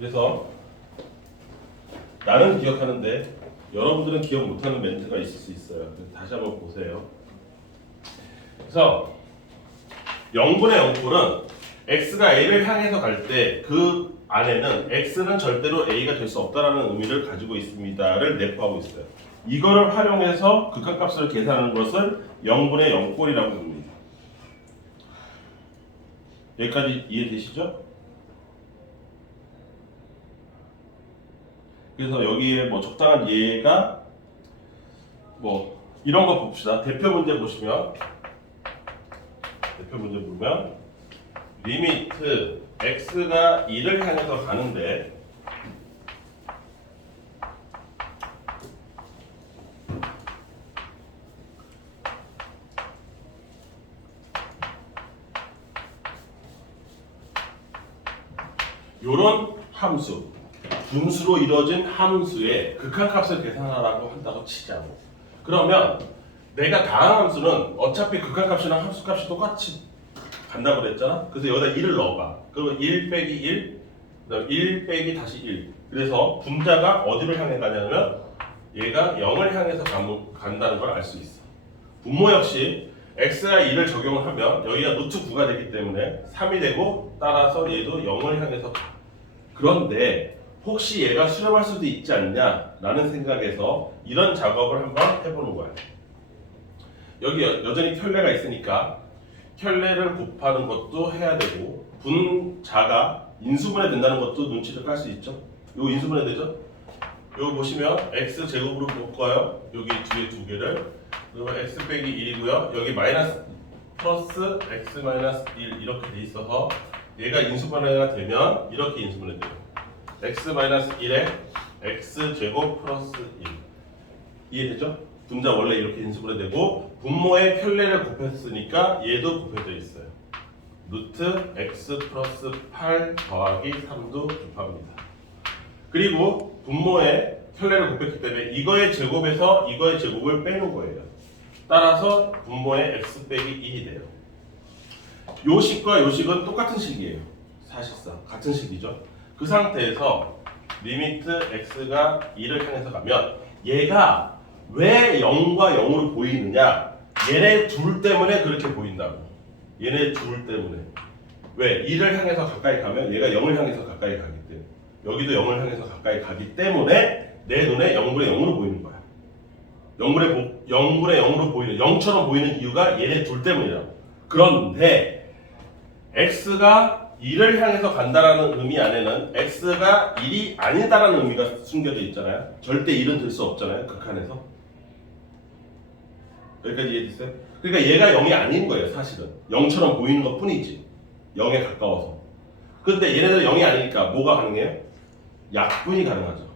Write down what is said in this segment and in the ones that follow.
그래서 나는 기억하는데 여러분들은 기억 못하는 멘트가 있을 수 있어요. 다시 한번 보세요. 그래서 0분의 0꼴은 x가 a를 향해서 갈 때 그 안에는 x는 절대로 a가 될 수 없다라는 의미를 가지고 있습니다를 내포하고 있어요. 이거를 활용해서 극한값을 계산하는 것을 0분의 0꼴이라고 합니다. 여기까지 이해되시죠? 그래서 여기에 뭐 적당한 예가 뭐 이런 거 봅시다. 대표 문제 보시면 리미트 x가 2를 향해서 가는데 요런 함수 분수로 이루어진 함수의 극한값을 계산하라고 한다고 치자고. 그러면 내가 다항 함수는 어차피 극한값이랑 함수값이 똑같이 간다고 그랬잖아. 그래서 여기다 1을 넣어봐. 그러면 1 빼기 1, 그다음 1 빼기 다시 1. 그래서 분자가 어디를 향해 가냐면 얘가 0을 향해서 간다는 걸 알 수 있어. 분모 역시 x가 2를 적용을 하면 여기가 루트 9가 되기 때문에 3이 되고 따라서 얘도 0을 향해서 가. 그런데 혹시 얘가 수렴할 수도 있지 않냐라는 생각에서 이런 작업을 한번 해보는 거야. 여기 여전히 켤레가 있으니까 켤레를 곱하는 것도 해야 되고 분자가 인수분해 된다는 것도 눈치를 깔 수 있죠. 요 인수분해 되죠? 여기 보시면 x 제곱으로 묶어요. 여기 뒤에 두 개를. 그리고 x 빼기 1이고요. 여기 마이너스 플러스 x 마이너스 1 이렇게 돼 있어서 얘가 인수분해가 되면 이렇게 인수분해 돼요. x 마이너스 1에 x 제곱 플러스 1 이해되죠? 분자 원래 이렇게 인수분해 되고 분모에 켤레를 곱했으니까 얘도 곱해져 있어요. 루트 x 플러스 8 더하기 3도 곱합니다. 그리고 분모에 켤레를 곱했기 때문에 이거의 제곱에서 이거의 제곱을 빼는 거예요. 따라서 분모에 x 빼기 1이 돼요. 요 식과 요 식은 똑같은 식이에요. 사실상 같은 식이죠. 그 상태에서 리미트 x가 2를 향해서 가면 얘가 왜 0과 0으로 보이느냐? 얘네 둘 때문에 그렇게 보인다고. 얘네 둘 때문에. 왜? 2를 향해서 가까이 가면 얘가 0을 향해서 가까이 가기 때문에 여기도 0을 향해서 가까이 가기 때문에 내 눈에 0분의 0으로 보이는 거야. 0분의 0으로 보이는 0처럼 보이는 이유가 얘네 둘 때문이라고. 그런데 x가 2를 향해서 간다라는 의미 안에는 x가 1이 아니다라는 의미가 숨겨져 있잖아요. 절대 1은 될 수 없잖아요. 극한에서. 여기까지 이해됐어요? 그러니까 얘가 0이 아닌 거예요. 사실은 0처럼 보이는 것 뿐이지. 0에 가까워서. 근데 얘네들 0이 아니니까 뭐가 가능해요? 약분이 가능하죠.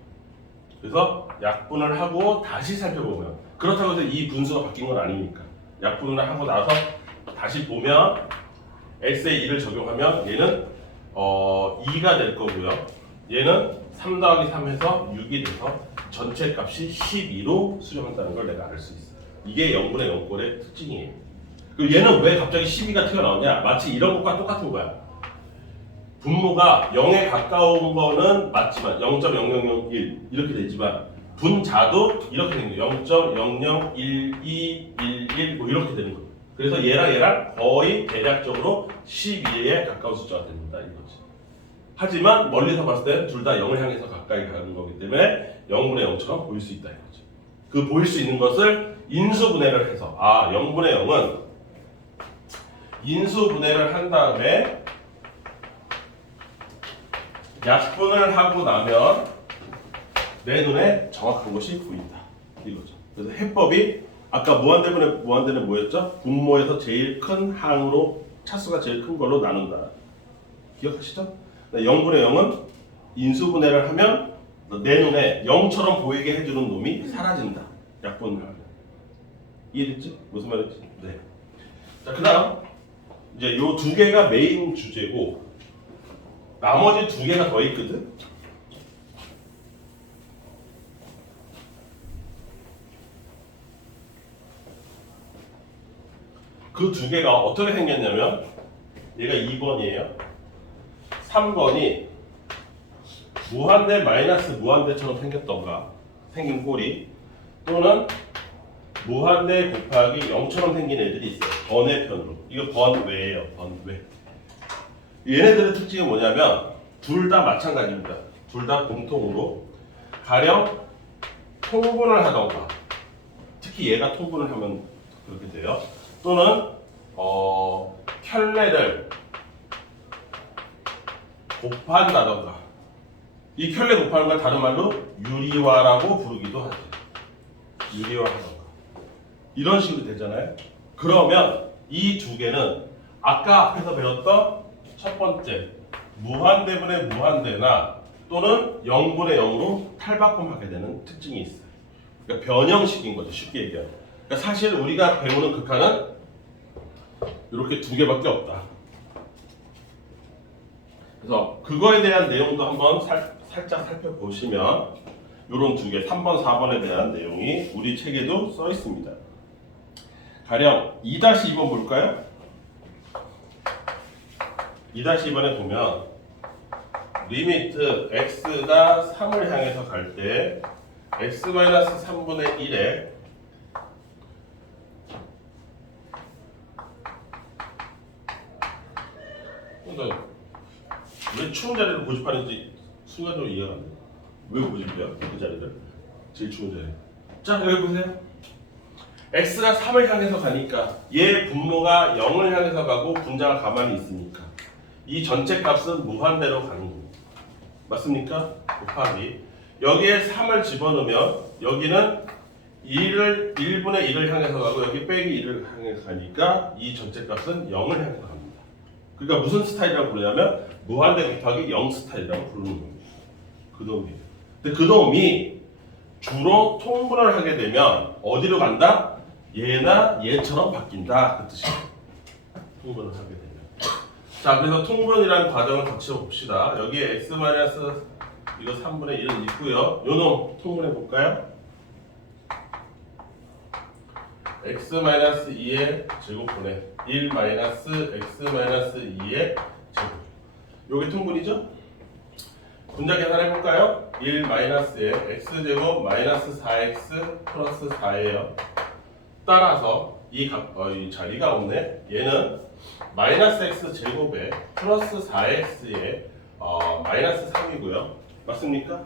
그래서 약분을 하고 다시 살펴보면 그렇다고 해서 이 분수가 바뀐 건 아니니까 약분을 하고 나서 다시 보면 x에 2를 적용하면 얘는 2가 될 거고요. 얘는 3 더하기 3 해서 6이 돼서 전체 값이 12로 수렴한다는 걸 내가 알 수 있어요. 이게 0분의 0꼴의 특징이에요. 그리고 얘는 왜 갑자기 12가 튀어나오냐? 마치 이런 것과 똑같은 거야. 분모가 0에 가까운 거는 맞지만 0.0001 이렇게 되지만 분자도 이렇게 되는 거예요. 0.001211 뭐 이렇게 되는 거예요. 그래서 얘랑 거의 대략적으로 12에 가까운 숫자가 됩니다. 이거지. 하지만 멀리서 봤을 때 둘 다 0을 향해서 가까이 가는 거기 때문에 0분의 0처럼 보일 수 있다 이거죠. 그 보일 수 있는 것을 인수분해를 해서 0분의 0은 인수분해를 한 다음에 약분을 하고 나면 내 눈에 정확한 것이 보인다 이거죠. 그래서 해법이 아까 무한대는 뭐였죠? 분모에서 제일 큰 항으로 차수가 제일 큰 걸로 나눈다. 기억하시죠? 0분의 0은 인수분해를 하면 내 눈에 0처럼 보이게 해주는 놈이 사라진다. 약분을 하면. 이해됐지? 무슨 말인지? 네. 자, 그 다음 이제 요 두 개가 메인 주제고 나머지 두 개가 더 있거든? 그 두 개가 어떻게 생겼냐면 얘가 2번이에요. 3번이 무한대 마이너스 무한대처럼 생긴 꼴이 또는 무한대 곱하기 0처럼 생긴 애들이 있어요. 번외편으로. 이거 번외예요. 번외. 얘네들의 특징이 뭐냐면 둘 다 마찬가지입니다. 둘 다 공통으로 가령 통분을 하던가 특히 얘가 통분을 하면 그렇게 돼요. 또는 켤레를 곱한다던가 이 켤레 곱하는 걸 다른 말로 유리화라고 부르기도 하죠. 유리화하던가 이런 식으로 되잖아요. 그러면 이 두 개는 아까 앞에서 배웠던 첫 번째 무한대분의 무한대나 또는 0분의 0으로 탈바꿈하게 되는 특징이 있어요. 그러니까 변형식인 거죠. 쉽게 얘기하면. 그러니까 사실 우리가 배우는 극한은 이렇게 두 개밖에 없다. 그래서 그거에 대한 내용도 한번 살짝 살펴보시면 이런 두 개, 3번, 4번에 대한 내용이 우리 책에도 써 있습니다. 가령 2-2번 볼까요? 2-2번에 보면 리미트 x가 3을 향해서 갈 때 x-3분의 1에 그러니까 왜 추운 자리를 고집하는지 순간적으로 이해가 안 돼요. 왜 고집해요? 그 자리를? 제일 추운 자리. 자, 여기 보세요. x가 3을 향해서 가니까 얘 분모가 0을 향해서 가고 분자가 가만히 있으니까 이 전체 값은 무한대로 가는 거예요. 맞습니까? 곱하기 여기에 3을 집어넣으면 여기는 1분의 1을 향해서 가고 여기 빼기 1을 향해서 가니까 이 전체 값은 0을 향해서 갑니다. 그러니까 무슨 스타일이라고 부르냐면 무한대 곱하기 0 스타일이라고 부르는 겁니다. 그놈이에요. 근데 그놈이 주로 통분을 하게 되면 어디로 간다? 얘나 얘처럼 바뀐다 그 뜻이에요. 통분을 하게 되면. 자, 그래서 통분이라는 과정을 같이 봅시다. 여기에 x 마이너스 이거 3분의 1은 있고요. 요놈 통분해 볼까요? x 마이너스 2의 제곱분의 1 마이너스 x 마이너스 2의 제곱. 요게 통분이죠? 분자 계산해 볼까요? 1 마이너스에 x제곱 마이너스 4x 플러스 4예요. 따라서 이 자리가 없네. 얘는 마이너스 x 제곱에 플러스 4x에 마이너스 3이고요. 맞습니까?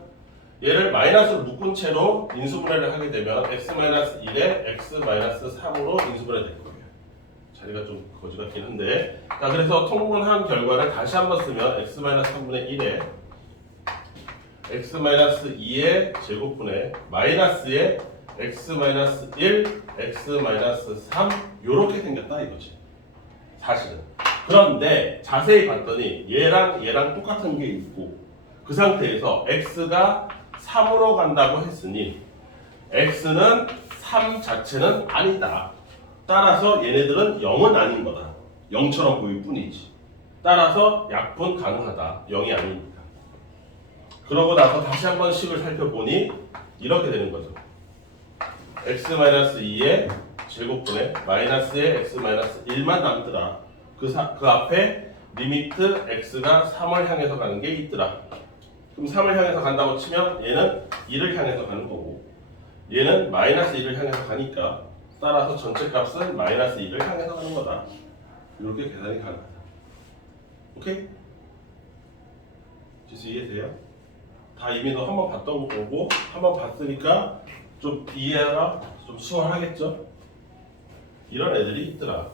얘를 마이너스를 묶은 채로 인수분해를 하게 되면 x 마이너스 1에 x 마이너스 3으로 인수분해 될 거예요. 자리가 좀 거지 같긴 한데. 자, 그래서 통분한 결과를 다시 한번 쓰면 x 마이너스 3분의 1에 x 마이너스 2의 제곱분의 마이너스에 x 마이너스 1, x 마이너스 3 요렇게 생겼다 이거지. 사실은. 그런데 자세히 봤더니 얘랑 똑같은 게 있고 그 상태에서 x가 3으로 간다고 했으니 x는 3 자체는 아니다. 따라서 얘네들은 0은 아닌 거다. 0처럼 보일 뿐이지. 따라서 약분 가능하다. 0이 아니니까. 그러고 나서 다시 한번 식을 살펴보니 이렇게 되는 거죠. x-2의 제곱분의 마이너스의 x-1만 남더라. 그 앞에 리미트 x가 3을 향해서 가는 게 있더라. 그럼 3을 향해서 간다고 치면 얘는 2를 향해서 가는 거고 얘는 마이너스 2를 향해서 가니까 따라서 전체 값은 마이너스 2를 향해서 가는 거다. 이렇게 계산이 가능하다. 오케이? 지수 이해돼요? 다 이미 너 한번 봤던 거고 한번 봤으니까 좀 이해가 좀 수월하겠죠? 이런 애들이 있더라.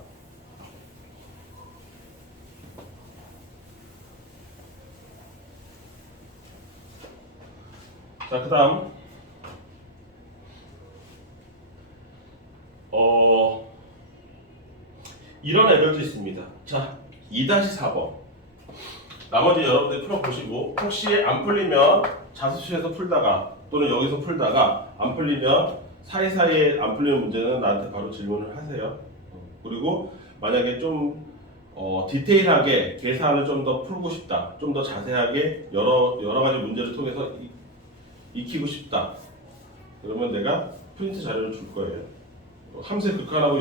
자, 그 다음 이런 애들도 있습니다. 자, 2-4번 나머지 여러분들 풀어보시고 혹시 안 풀리면 자습실에서 풀다가 또는 여기서 풀다가 안 풀리면 사이사이에 안 풀리는 문제는 나한테 바로 질문을 하세요. 그리고 만약에 좀 디테일하게 계산을 좀 더 풀고 싶다, 좀 더 자세하게 여러 가지 문제를 통해서 익히고 싶다. 그러면 내가 프린트 자료를 줄 거예요. 함수의 극한하고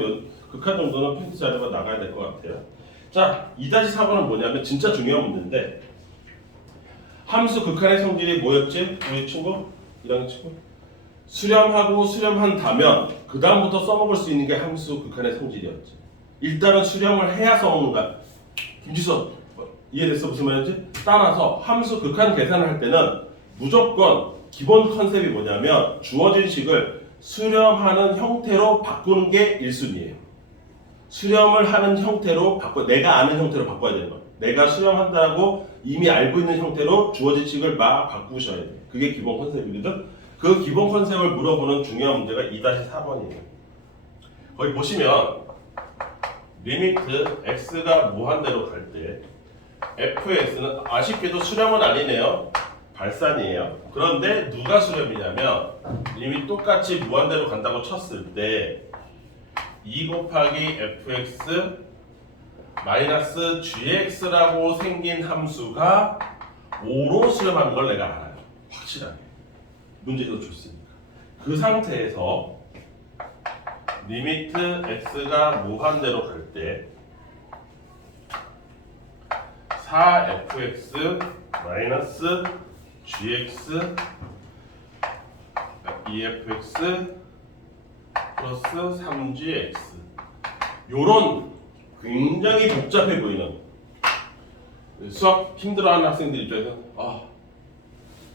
극한 정도는 프린트 자료가 나가야 될 것 같아요. 자, 2-4번은 뭐냐면 진짜 중요한 문제인데 함수 극한의 성질이 뭐였지? 우리 친구? 1학년 친구? 수렴하고 수렴한다면 그 다음부터 써먹을 수 있는 게 함수 극한의 성질이었지. 일단은 수렴을 해야 써먹는 거야. 김지수 이해됐어? 무슨 말인지? 따라서 함수 극한 계산을 할 때는 무조건 기본 컨셉이 뭐냐면 주어진 식을 수렴하는 형태로 바꾸는 게 1순위예요. 수렴을 하는 형태로 내가 아는 형태로 바꿔야 되는 거야. 내가 수렴한다고 이미 알고 있는 형태로 주어진 식을 막 바꾸셔야 돼. 그게 기본 컨셉이거든. 그 기본 컨셉을 물어보는 중요한 문제가 2-4번이에요. 거기 보시면 리미트 x가 무한대로 갈 때 fx는 아쉽게도 수렴은 아니네요. 발산이에요. 그런데 누가 수렴이냐면 이미 똑같이 무한대로 간다고 쳤을 때 2 곱하기 fx 마이너스 gx라고 생긴 함수가 5로 수렴하는 걸 내가 알아요. 확실하게. 문제도 줬으니까. 그 상태에서 리미트 x가 무한대로 갈 때 4fx 마이너스 gx 2fx 플러스 3gx 요런 굉장히 복잡해 보이는 수학 힘들어하는 학생들 입장에서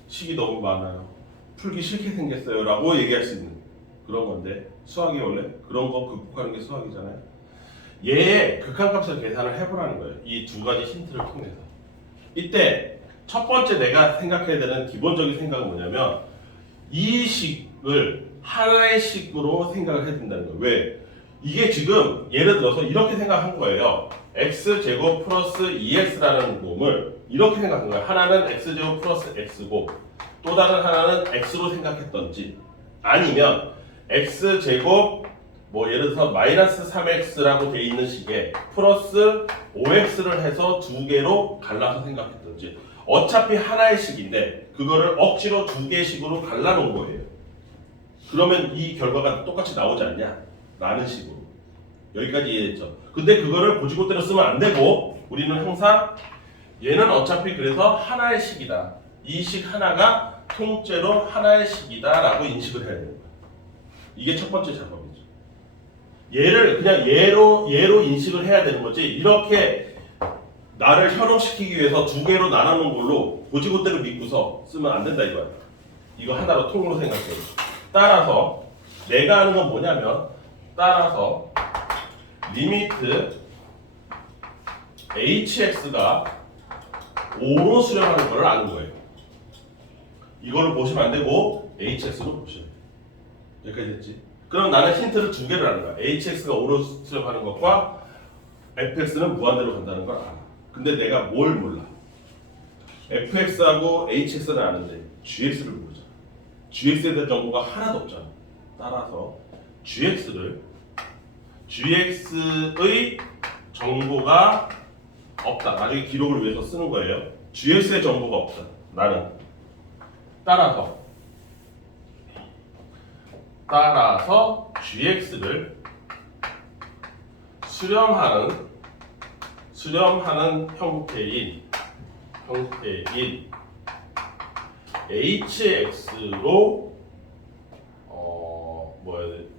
식이 너무 많아요. 풀기 싫게 생겼어요 라고 얘기할 수 있는 그런 건데 수학이 원래 그런 거 극복하는 게 수학이잖아요. 얘의 극한값을 계산을 해보라는 거예요. 이 두 가지 힌트를 통해서. 이때 첫 번째 내가 생각해야 되는 기본적인 생각은 뭐냐면 이 식을 하나의 식으로 생각을 해야 된다는 거예요. 왜? 이게 지금 예를 들어서 이렇게 생각한 거예요. x제곱 플러스 2x라는 놈을 이렇게 생각한 거예요. 하나는 x제곱 플러스 x고 또 다른 하나는 x로 생각했던지 아니면 x제곱 예를 들어서 마이너스 3x라고 돼 있는 식에 플러스 5x를 해서 두 개로 갈라서 생각했던지 어차피 하나의 식인데 그거를 억지로 두 개의 식으로 갈라놓은 거예요. 그러면 이 결과가 똑같이 나오지 않냐? 라는 식으로. 여기까지 이해했죠? 근데 그거를 고지고대로 쓰면 안 되고 우리는 항상 얘는 어차피 그래서 하나의 식이다. 이 식 하나가 통째로 하나의 식이다 라고 인식을 해야 됩니다. 이게 첫 번째 작업이죠. 얘를 그냥 얘로 인식을 해야 되는 거지 이렇게 나를 현혹시키기 위해서 두 개로 나눠놓은 걸로 고지고대로 믿고서 쓰면 안 된다 이거야. 이거 하나로 통으로 생각해요. 따라서 내가 하는 건 뭐냐면 따라서 리미트 hx가 5로 수렴하는 걸 아는 거예요. 이거를 보시면 안 되고 hx로 보셔야 돼요. 여기까지 됐지? 그럼 나는 힌트를 두 개를 아는 거야. hx가 5로 수렴하는 것과 fx는 무한대로 간다는 걸 알아. 근데 내가 뭘 몰라? fx하고 hx는 아는데 gx를 모르잖아. gx에 대한 정보가 하나도 없잖아. 따라서 gx의 정보가 없다. 나중에 기록을 위해서 쓰는 거예요. gx의 정보가 없다. 나는 따라서 gx를 수렴하는 형태인 hx로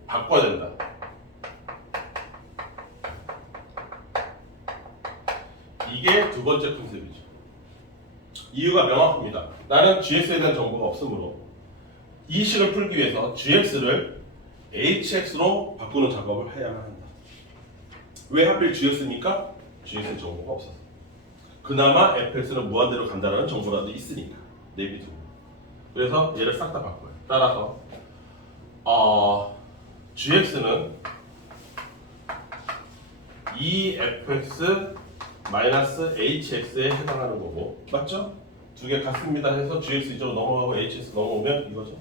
바꿔야 된다. 이게 두 번째 컨셉이죠. 이유가 명확합니다. 나는 gx에 대한 정보가 없으므로 이 식을 풀기 위해서 gx를 hx로 바꾸는 작업을 해야만 한다. 왜 하필 gx입니까? gx의 정보가 없어서. 그나마 fx는 무한대로 간다는 정보라도 있으니까 내비두고. 그래서 얘를 싹 다 바꿔요. 따라서 gx는 2fx 마이너스 hx에 해당하는 거고 맞죠? 두 개 같습니다 해서 gx 이쪽으로 넘어가고 hx 넘어오면 이거죠.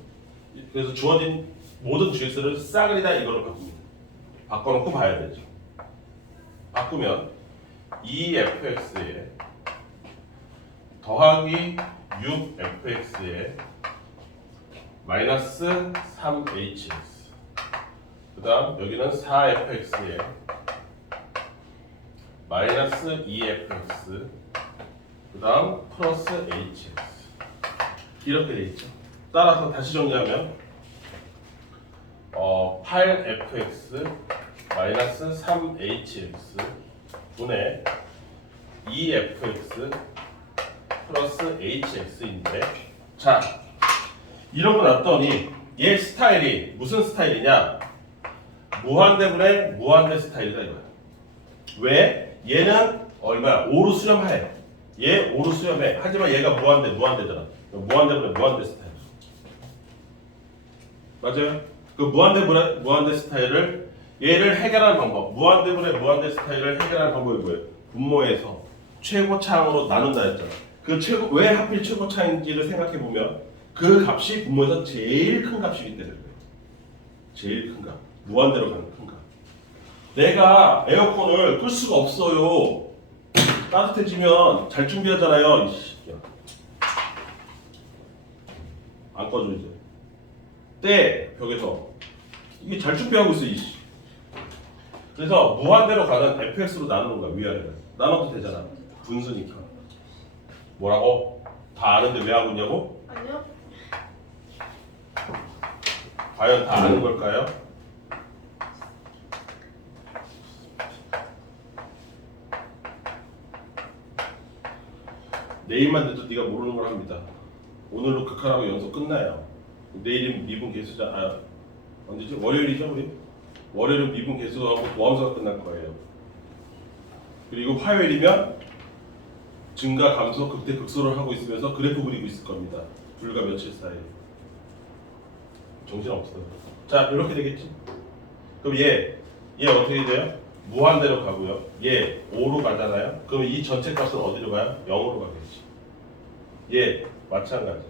그래서 주어진 모든 gx를 싹을 다 이걸로 바꿉니다. 바꿔놓고 봐야 되죠. 바꾸면 2fx에 더하기 6fx에 마이너스 3hx 그 다음 여기는 4fx에 마이너스 2fx 그 다음 플러스 hx 이렇게 돼 있죠. 따라서 다시 정리하면 8fx 마이너스 3hx 분의 2fx 플러스 hx인데, 자 이런 거 놨더니 얘 스타일이 무슨 스타일이냐? 무한대분의 무한대 스타일이다 이거야. 왜? 얘는 얼마야? 5로 수렴해. 얘 5로 수렴해. 하지만 얘가 무한대잖아. 무한대분의 무한대 스타일. 맞아요? 그 무한대 스타일을 얘를 해결하는 방법. 무한대분의 무한대 스타일을 해결하는 방법이 뭐예요? 분모에서 최고차항으로 나눈다 했잖아. 그 최고 왜 하필 최고차인지를 생각해 보면 그 값이 분모에서 제일 큰 값이기 때문에 그래요. 제일 큰 값. 무한대로 가는 큰 값. 내가 에어컨을 끌 수가 없어요. 따뜻해지면 잘 준비하잖아요. 이 새끼야. 안 꺼져 이제. 때 벽에서 이게 잘 준비하고 있어 이씨. 그래서 무한대로 가는 fx로 나누는 거야. 위아래를 나눠도 되잖아. 분수니까. 뭐라고? 다 아는데 왜 하고 있냐고? 아니요. 과연 다 아는 걸까요? 내일만 돼도 네가 모르는 걸 합니다. 오늘로 극한하고 연속 끝나요. 내일은 미분 계수자 언제지? 월요일이죠 우리? 월요일은 미분 계수하고 도함수가 끝날 거예요. 그리고 화요일이면 증가 감소 극대 극소를 하고 있으면서 그래프 그리고 있을 겁니다. 불과 며칠 사이. 정신없어요. 자 이렇게 되겠지? 그럼 얘 어떻게 돼요? 무한대로 가고요. 얘 5로 가잖아요. 그럼 이 전체 값은 어디로 가요? 0으로 가겠지. 얘 마찬가지.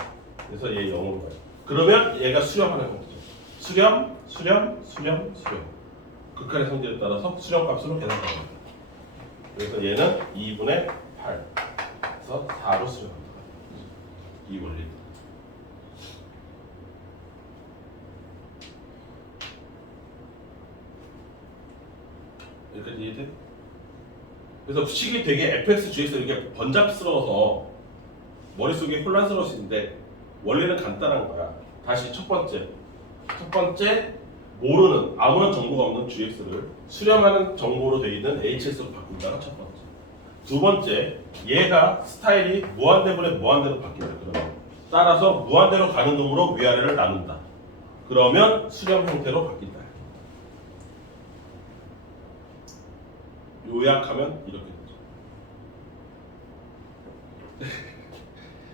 그래서 얘 0으로 가요. 그러면 얘가 수렴하는 거죠. 수렴. 극한의 성질에 따라서 수렴 값으로 계산합니다. 그래서 얘는 2분의 8. 그래서 4로 수렴합니다. 이 원리. 여기까지 이해돼? 그래서 식이 되게 fx, gx 이렇게 번잡스러워서 머릿속이 혼란스러울 수 있는데 원리는 간단한 거야. 다시 첫 번째 모르는 아무런 정보가 없는 gx를 수렴하는 정보로 되어 있는 hs로 바꾼다가 첫 번째. 두 번째, 얘가 스타일이 무한대분의 무한대로 바뀐다. 그러면 따라서 무한대로 가는 놈으로 위아래를 나눈다. 그러면 수렴 형태로 바뀐다. 요약하면 이렇게 되죠.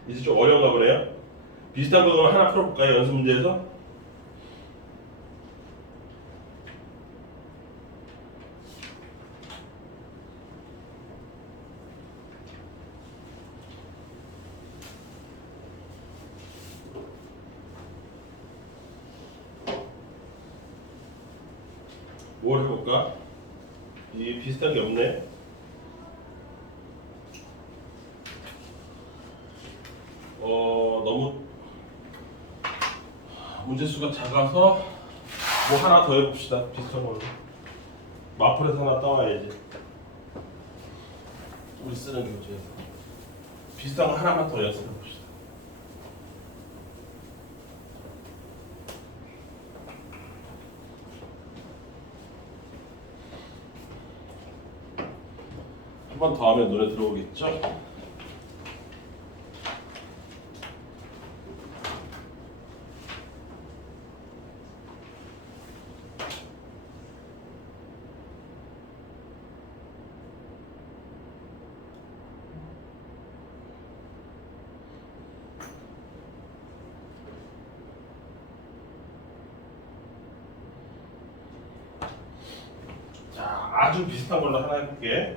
이제 좀 어려운가 보네요. 비슷한 거 그럼 하나 풀어볼까요? 연습 문제에서? 뭘 해볼까? 이 비슷한 게 없네. 너무 문제 수가 작아서 뭐 하나 더 해봅시다. 비슷한 걸로. 마플에서 하나 따와야지. 우리 쓰는 교재에서 비슷한 거 하나만 더 연습해봅시다. 한 번 더 하면 눈에 들어오겠죠? 자, 아주 비슷한 걸로 하나 해볼게.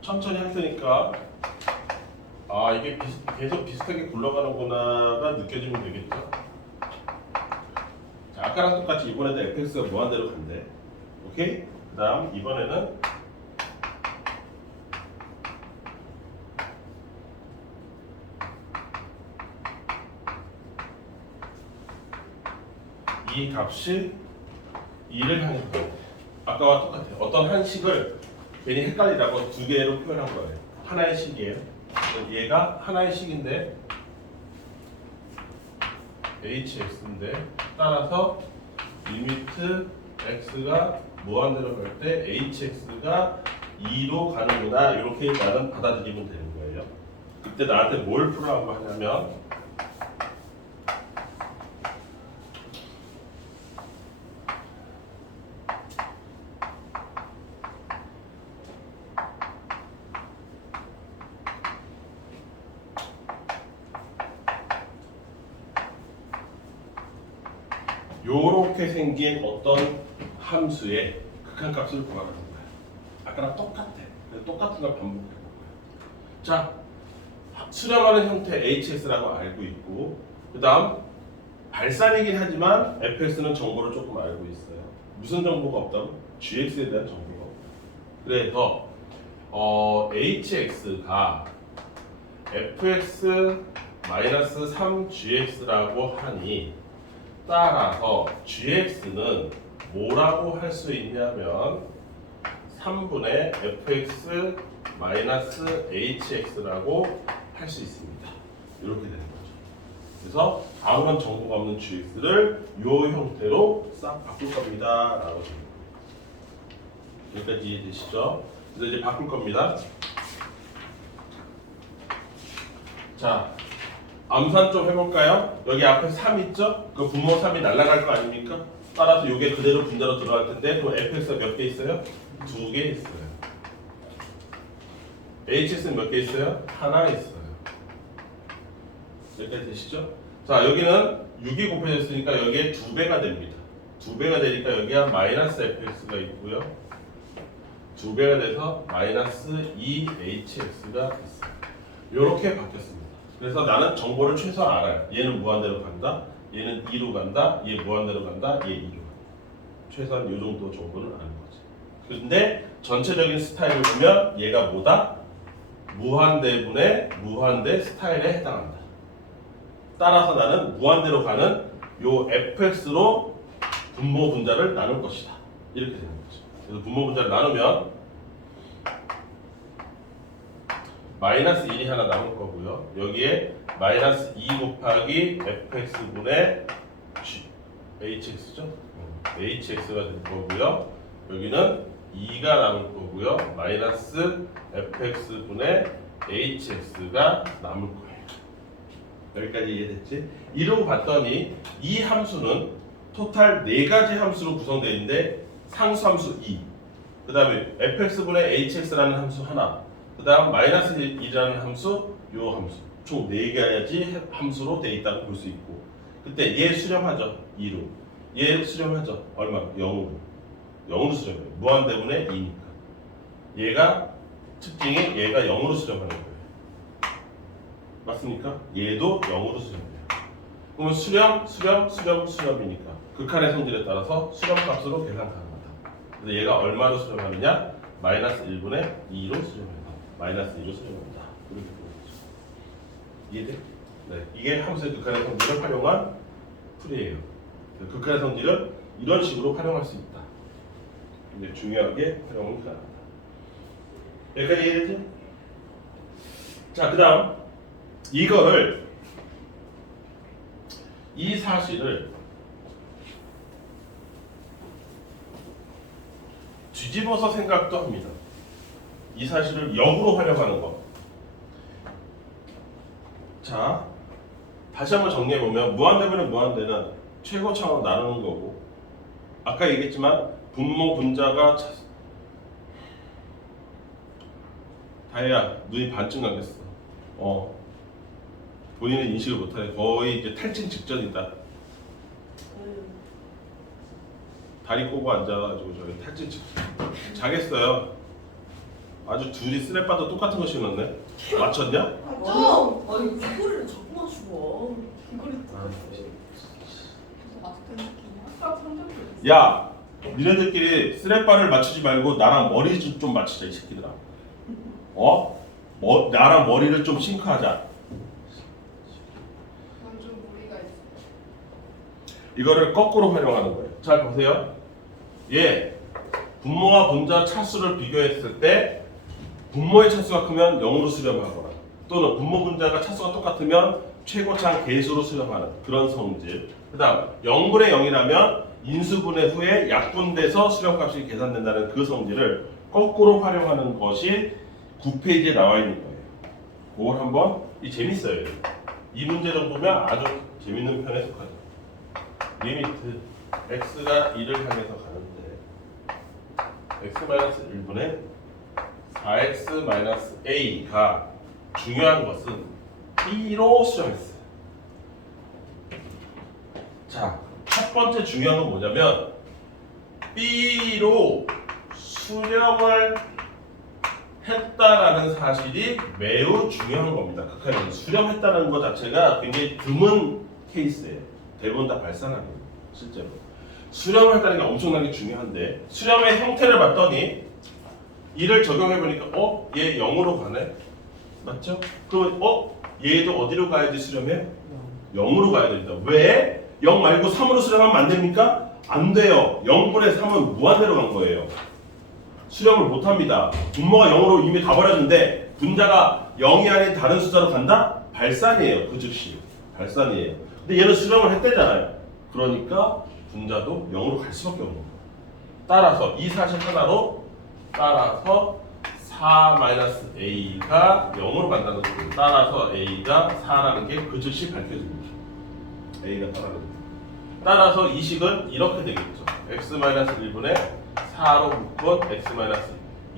천천히 할 테니까 이게 계속 비슷하게 굴러가는구나가 느껴지면 되겠죠. 자, 아까랑 똑같이 이번에도 fx가 무한대로 간대. 오케이? 그 다음 이번에는 이 값이 2를 향해 가요. 아까와 똑같아요. 어떤 한 식을 괜히 헷갈리라고 두 개로 표현한 거예요. 하나의 식이에요. 얘가 하나의 식인데 hx인데 따라서 리미트 x가 무한대로 갈 때 hx가 2로 가는구나 이렇게 나는 받아들이면 되는 거예요. 그때 나한테 뭘 풀으라고 하냐면 요렇게 생긴 어떤 함수의 극한값을 구하라는 거야. 아까랑 똑같아. 똑같은 걸 반복해 볼 거야. 자, 수렴하는 형태 hx라고 알고 있고 그 다음 발산이긴 하지만 fx는 정보를 조금 알고 있어요. 무슨 정보가 없다고? gx에 대한 정보가 없다. 그래서 hx가 fx 3gx라고 하니 따라서 gx는 뭐라고 할 수 있냐면 3분의 fx hx라고 할 수 있습니다. 이렇게 되는 거죠. 그래서 아무런 정보가 없는 gx를 이 형태로 싹 바꿀 겁니다. 라고 됩니다. 여기까지 이해되시죠? 그래서 이제 바꿀 겁니다. 자, 암산 좀 해볼까요? 여기 앞에 3 있죠? 그 분모 3이 날아갈 거 아닙니까? 따라서 이게 그대로 분자로 들어갈 텐데 그럼 fx가 몇 개 있어요? 2개 있어요. hx는 몇 개 있어요? 하나 있어요. 여기까지 되시죠? 자, 여기는 6이 곱해졌으니까 여기에 2배가 됩니다. 2배가 되니까 여기가 마이너스 fx가 있고요. 2배가 돼서 마이너스 2hx가 있어요. 이렇게 바뀌었습니다. 그래서 나는 정보를 최소한 알아요. 얘는 무한대로 간다. 얘는 2로 간다. 얘 무한대로 간다. 얘 2로 간다. 최소한 이 정도 정보는 아는 거지. 근데 전체적인 스타일을 보면 얘가 뭐다? 무한대분의 무한대 스타일에 해당한다. 따라서 나는 무한대로 가는 요 fx로 분모 분자를 나눌 것이다. 이렇게 되는 거죠. 그래서 분모 분자를 나누면 마이너스 1이 하나 남을 거고요. 여기에 마이너스 2 곱하기 fx분의 hx죠? hx가 될 거고요. 여기는 2가 남을 거고요. 마이너스 fx분의 hx가 남을 거예요. 여기까지 이해됐지? 이러고 봤더니 이 함수는 토탈 4가지 함수로 구성되어 있는데 상수 함수 2, 그 다음에 fx분의 hx라는 함수 하나, 그 다음 마이너스 1이라는 함수, 요 함수 총 4가지 함수로 되어 있다고 볼 수 있고 그때 얘 수렴하죠. 2로 얘 수렴하죠. 얼마? 0으로 0으로 수렴해요. 무한대분의 2니까 얘가 특징이 얘가 0으로 수렴하는 거예요. 맞습니까? 얘도 0으로 수렴해요. 그러면 수렴이니까 극한의 성질에 따라서 수렴값으로 계산 가능하다. 그래서 얘가 얼마로 수렴하느냐? 마이너스 1분의 2로 수렴합니다. 마이너스 2로 수렴합니다. 이렇게 보는 거죠. 이해돼? 네, 이게 함수의 극한의 성질을 활용한 풀이에요. 극한의 성질을 이런 식으로 활용할 수 있다. 근데 중요하게 활용은 가능하다. 여기까지 이해되지? 자, 그 다음 이 사실을 뒤집어서 생각도 합니다. 이 사실을 역으로 활용하는 것. 자, 다시 한번 정리해보면 무한대분의 무한대는 최고차로 나누는 거고 아까 얘기했지만 분모 분자가 다혜야 눈이 반쯤 감겼어. 본인은 인식을 못하네. 거의 이제 탈진 직전이다. 다리 꼬고 앉아가지고 저기 탈진 직전. 자겠어요. 아주 둘이 쓰레빠도 똑같은 거 신었네. 맞췄냐? 좀! 아니 귀걸이를 자꾸 맞추고 귀걸이 야, 니네들끼리 쓰레빠를 맞추지 말고 나랑 머리 좀 맞추자 이 새끼들아. 나랑 머리를 좀 싱크하자. 좀 무리가 있어. 이거를 거꾸로 활용하는 거예요. 잘 보세요. 분모와 분자 차수를 비교했을 때 분모의 차수가 크면 0으로 수렴하거나 또는 분모 분자가 차수가 똑같으면 최고차항 계수로 수렴하는 그런 성질. 그 다음 0분의 0이라면 인수분해 후에 약분돼서 수렴값이 계산된다는 그 성질을 거꾸로 활용하는 것이 9페이지에 나와 있는 거예요. 그걸 한번 재밌어요. 이 문제 정도면 아주 재밌는 편에 속하죠. 리미트 x가 1을 향해서 가는데 x-1분의 4x-a가 중요한 것은 b로 수렴했어요. 자, 첫 번째 중요한 건 뭐냐면 b로 수렴을 했다라는 사실이 매우 중요한 겁니다. 극한에서 수렴했다는 것 자체가 굉장히 드문 케이스예요. 대부분 다 발산하는 실제로 수렴을 했다는 게 엄청나게 중요한데 수렴의 형태를 봤더니 이를 적용해 보니까 얘 0으로 가네? 맞죠? 그러면 얘도 어디로 가야지 수렴해? 0으로 가야 됩니다. 왜? 0 말고 3으로 수렴하면 안 됩니까? 안 돼요. 0분의 3은 무한대로 간 거예요. 수렴을 못합니다. 분모가 0으로 이미 가버렸는데 분자가 0이 아닌 다른 숫자로 간다? 발산이에요. 그 즉시 발산이에요. 근데 얘는 수렴을 했대잖아요. 그러니까 분자도 0으로 갈 수밖에 없는 거예요. 따라서 이 사실 하나로 따라서 4-a가 0으로 간다는 거예요. 따라서 a가 4라는 게 그 즉시 밝혀집니다. a가 4라는 거. 따라서 이 식은 이렇게 되겠죠. x-1분의 4로 묶은 x-1.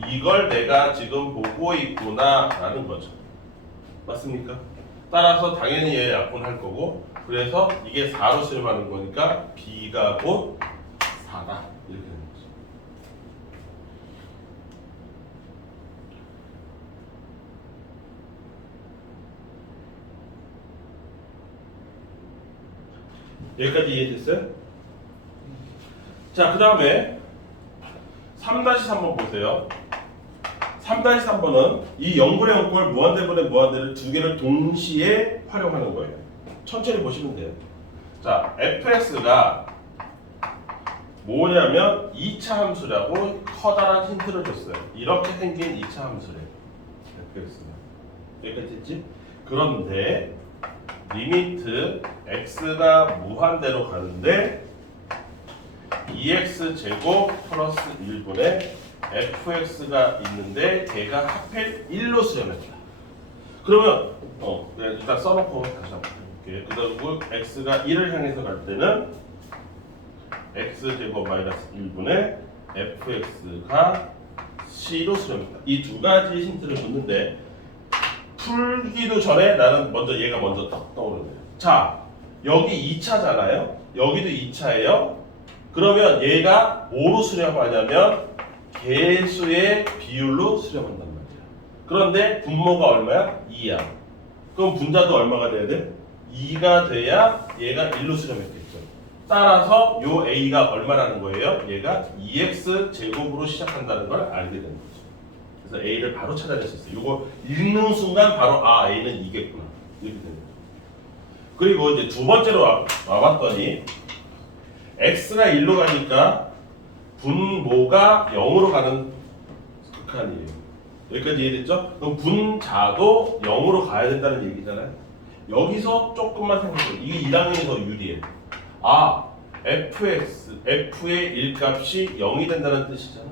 이걸 내가 지금 보고 있구나 라는 거죠. 맞습니까? 따라서 당연히 얘 약분할 거고 그래서 이게 4로 수렴하는 거니까 b가 곧 4다 이렇게 되는 거죠. 여기까지 이해됐어요? 자, 그 다음에 3-3번 보세요. 3-3번은 이 0분의 0꼴 무한대분의 무한대를 두 개를 동시에 활용하는 거예요. 천천히 보시면 돼요. 자, fx가 뭐냐면 2차 함수라고 커다란 힌트를 줬어요. 이렇게 생긴 2차 함수래요. fx가. 여기까지 됐지? 그런데 리미트 x가 무한대로 가는데 2x 제곱 플러스 1분의 fx가 있는데 걔가 하필 1로 수렴했다. 그러면 일단 써놓고 다시 한번 해볼게요. 그다음 x가 1을 향해서 갈 때는 x 제곱 마이너스 1분의 fx가 c로 수렴했다. 이 두 가지 힌트를 줬는데 풀기도 전에 나는 먼저 얘가 먼저 딱 떠오르네요. 자, 여기 2차잖아요. 여기도 2차예요. 그러면 얘가 뭐로 수렴하냐면 개수의 비율로 수렴한단 말이야. 그런데 분모가 얼마야? 2야. 그럼 분자도 얼마가 돼야 돼? 2가 돼야 얘가 1로 수렴했겠죠. 따라서 요 a가 얼마라는 거예요? 얘가 2x 제곱으로 시작한다는 걸 알게 되는 거죠. 그래서 a를 바로 찾아낼 수 있어요. 이거 읽는 순간 바로 a는 2겠구나. 이렇게 되는 거예요. 그리고 이제 두 번째로 와봤더니 x가 1로 가니까 분모가 0으로 가는 극한이에요. 여기까지 이해됐죠? 그럼 분자도 0으로 가야 된다는 얘기잖아요. 여기서 조금만 생각해요. 이게 1학년이 더 유리해. f의 일값이 0이 된다는 뜻이잖아.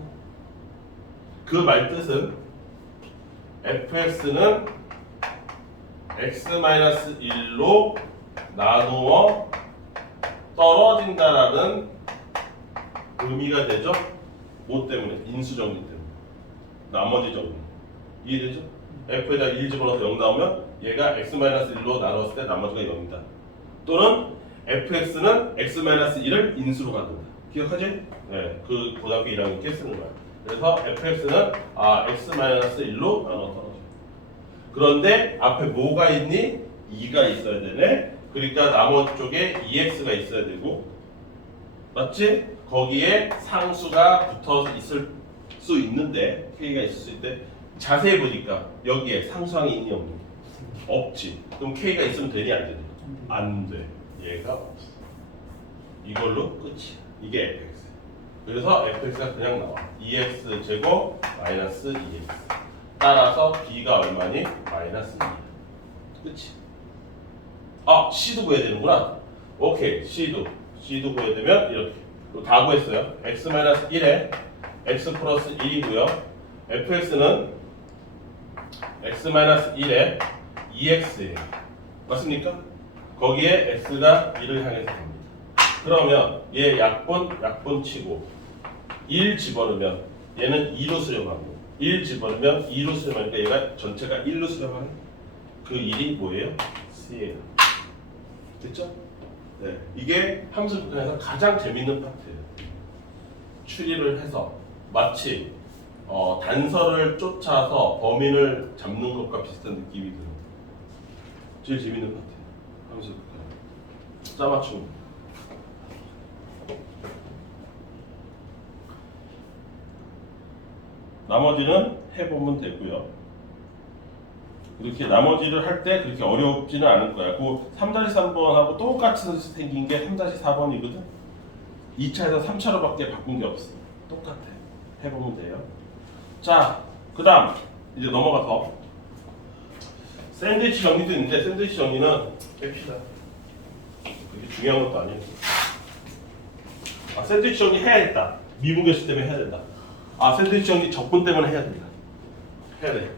그 말 뜻은 fx는 x-1로 나누어 떨어진다라는 의미가 되죠? 뭐 때문에? 인수정리 때문에. 나머지 정리. 이해되죠? f에다 1 집어넣어서 0 나오면 얘가 x-1로 나눴을 때 나머지가 0이다. 또는 fx는 x-1을 인수로 갖는다. 기억하지? 네, 그 고등학교 1학년 때 쓰는 거야. 그래서 fx는 x-1로 나눠 떨어져. 그런데 앞에 뭐가 있니? 2가 있어야 되네. 그러니까 나머지 쪽에 2x가 있어야 되고, 맞지? 거기에 상수가 붙어서 있을 수 있는데, k가 있을 수 있는데 자세히 보니까 여기에 상수항이 있니 없니? 없지. 그럼 k가 있으면 되니 안 되니? 안 돼. 얘가 없어. 이걸로 끝이야. 이게 fx. 그래서 fx가 그냥 나와. 2x 제곱 마이너스 2x. 따라서 b가 얼마니? 마이너스 2. 끝이. 아, C도 구해야 되는구나. 오케이, C도 구해야 되면 이렇게 다 구했어요. x-1에 x 플러스 1이고요. fx는 x-1에 2x예요. 맞습니까? 거기에 x가 1을 향해서 갑니다. 그러면 얘 약분 치고 1 집어넣으면 얘는 2로 수렴하고 1 집어넣으면 2로 수렴하니까 얘가 전체가 1로 수렴하는 그 1이 뭐예요? C예요. 됐죠? 네, 이게 함수 극한에서 가장 재밌는 파트예요. 추리를 해서 마치 단서를 쫓아서 범인을 잡는 것과 비슷한 느낌이 들어요. 제일 재밌는 파트예요. 함수 극한. 짜맞춤. 나머지는 해보면 되고요. 이렇게 나머지를 할 때 그렇게 어렵지는 않을 거야. 그 3-3번하고 똑같이 생긴 게 3-4번이거든. 2차에서 3차로밖에 바꾼 게 없어. 똑같아. 해보면 돼요. 자, 그 다음 이제 넘어가서 샌드위치 정리도 있는데 샌드위치 정리는 뺍시다. 그게 중요한 것도 아니에요. 아, 샌드위치 정리 해야겠다. 미분계수 때문에 해야 된다. 아, 샌드위치 정리 적분 때문에 해야 된다. 해야 돼.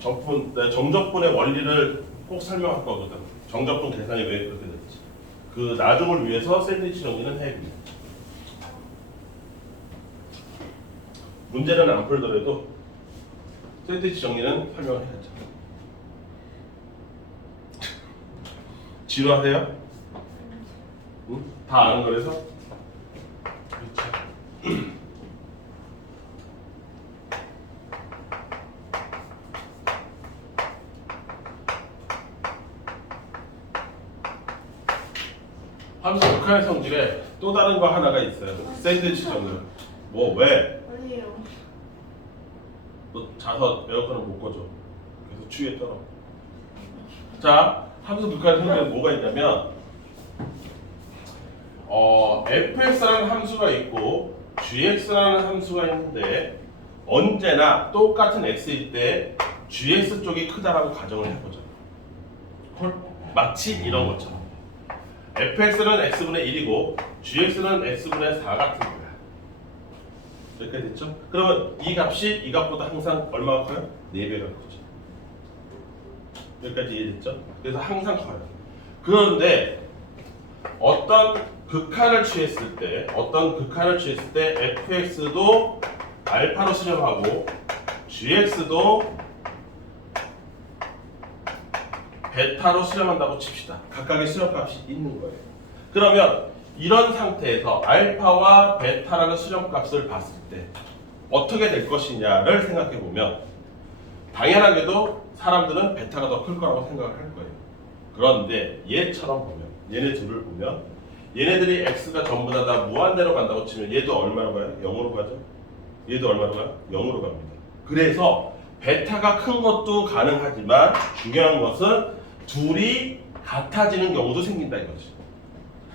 정적분의 원리를 꼭 설명할 거거든. 정적분 계산이 왜 그렇게 됐지. 그 나중을 위해서 샌드위치 정리는 해야 됩니다. 문제는 안 풀더라도 샌드위치 정리는 설명을 해야죠. 지루하세요? 응? 다 아는 거라서? 그렇죠. 함수 극한의 성질에 또 다른 거 하나가 있어요. 샌드위치 정리. 뭐 왜? 아니에요. 너 자서 에어컨을 못 꺼줘. 계속 추위에 떨어. 자, 함수 극한의 성질에 뭐가 있냐면 fx라는 함수가 있고 gx라는 함수가 있는데 언제나 똑같은 x일 때 gx 쪽이 크다라고 가정을 해보자. 마치 이런 것처럼 fx는 x분의 1이고 gx는 x분의 4 같은 거야. 이렇게 됐죠? 그러면 이 값이 이 값보다 항상 얼마가 커요? 4배가 크죠. 여기까지 이해됐죠? 그래서 항상 커요. 그런데 어떤 극한을 취했을 때 fx도 알파로 수렴하고 gx도 베타로 수렴한다고 칩시다. 각각의 수렴값이 있는 거예요. 그러면 이런 상태에서 알파와 베타라는 수렴값을 봤을 때 어떻게 될 것이냐를 생각해 보면 당연하게도 사람들은 베타가 더 클 거라고 생각을 할 거예요. 그런데 얘처럼 보면 얘네 둘을 보면 얘네들이 x가 전부 다 무한대로 간다고 치면 얘도 얼마로 가요? 0으로 가죠? 얘도 얼마로 가요? 0으로 갑니다. 그래서 베타가 큰 것도 가능하지만 중요한 것은 둘이 같아지는 경우도 생긴다 이거지.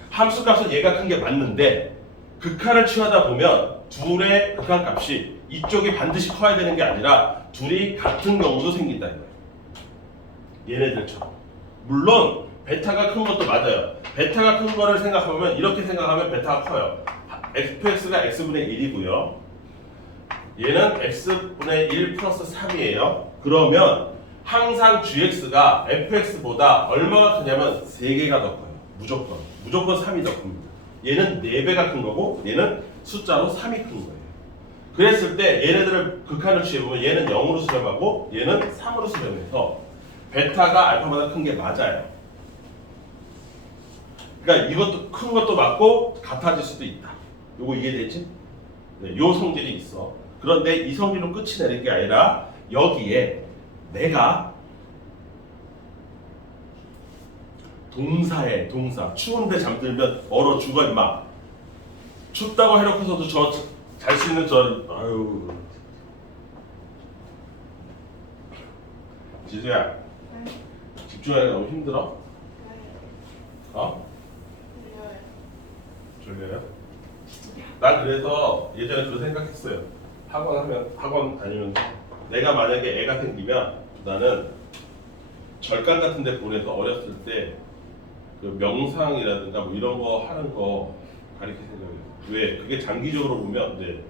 함수값은 얘가 큰 게 맞는데 극한을 취하다 보면 둘의 극한값이 이쪽이 반드시 커야 되는 게 아니라 둘이 같은 경우도 생긴다 이거예요. 얘네들처럼. 물론 베타가 큰 것도 맞아요. 베타가 큰 거를 생각하면 이렇게 생각하면 베타가 커요. fx가 x분의 1이고요. 얘는 x분의 1 플러스 3이에요. 그러면 항상 gx가 fx보다 얼마가 크냐면 3개가 더 커요. 무조건 3이 더 큽니다. 얘는 4배가 큰 거고 얘는 숫자로 3이 큰 거예요. 그랬을 때 얘네들을 극한을 취해보면 얘는 0으로 수렴하고 얘는 3으로 수렴해서 베타가 알파보다 큰 게 맞아요. 그러니까 이것도 큰 것도 맞고 같아질 수도 있다. 요거 이해되지? 네, 요 성질이 있어. 그런데 이 성질로 끝이 내는 게 아니라 여기에 내가 동사 추운데 잠들면 얼어 죽어 임마. 춥다고 해놓고서도 저 잘 수 있는 아유 지수야 집중하기가 너무 힘들어? 어? 졸려요? 난 그래서 예전에 그런 생각했어요. 학원 다니면서 내가 만약에 애가 생기면 나는 절간 같은 데 보내서 어렸을 때 그 명상이라든가 뭐 이런 거 하는 거 가르칠 생각이에요. 왜? 그게 장기적으로 보면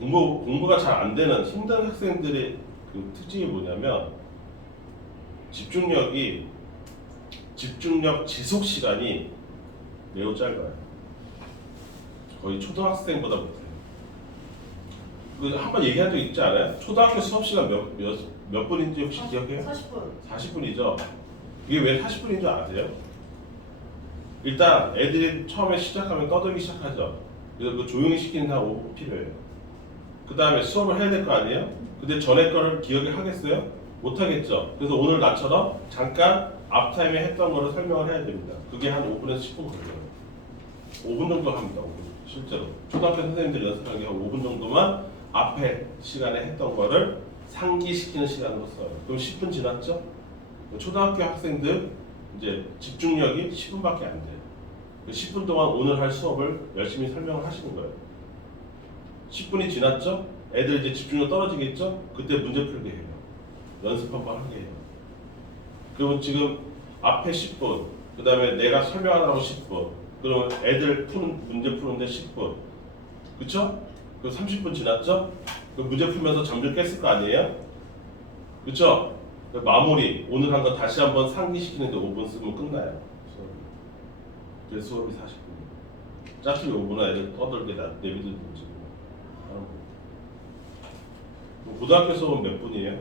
공부가 잘 안 되는 힘든 학생들의 그 특징이 뭐냐면 집중력 지속 시간이 매우 짧아요. 거의 초등학생보다 못해요. 그 한번 얘기한 적 있지 않아요? 초등학교 수업 시간 몇 분인지 혹시 기억해요? 40분. 40분이죠. 이게 왜 40분인 줄 아세요? 일단 애들이 처음에 시작하면 떠들기 시작하죠. 그래서 그 조용히 시키는 한 5분 필요해요. 그 다음에 수업을 해야 될 거 아니에요? 근데 전에 거를 기억을 하겠어요? 못 하겠죠. 그래서 오늘 나처럼 잠깐 앞타임에 했던 거를 설명을 해야 됩니다. 그게 한 5분에서 10분 걸려요. 5분 정도 합니다. 5분. 실제로 초등학교 선생님들 연습하는 게 한 5분 정도만 앞에 시간에 했던 거를 상기시키는 시간으로 써요. 그럼 10분 지났죠? 초등학교 학생들 이제 집중력이 10분밖에 안 돼요. 10분 동안 오늘 할 수업을 열심히 설명을 하시는 거예요. 10분이 지났죠? 애들 이제 집중력 떨어지겠죠? 그때 문제 풀게 해요. 연습 한번 하게 해요. 그러면 지금 앞에 10분, 그 다음에 내가 설명하느라고 10분, 그러면 애들 문제 푸는데 10분, 그쵸? 그 30분 지났죠? 그 문제 풀면서 잠 좀 깼을 거 아니에요? 그쵸? 그 마무리, 오늘 한 거 다시 한번 상기시키는데 5분 쓰면 끝나요. 그래서 수업이 40분이에요. 짜투리 5분은 애들 떠들게 내비두든지. 고등학교 수업은 몇 분이에요?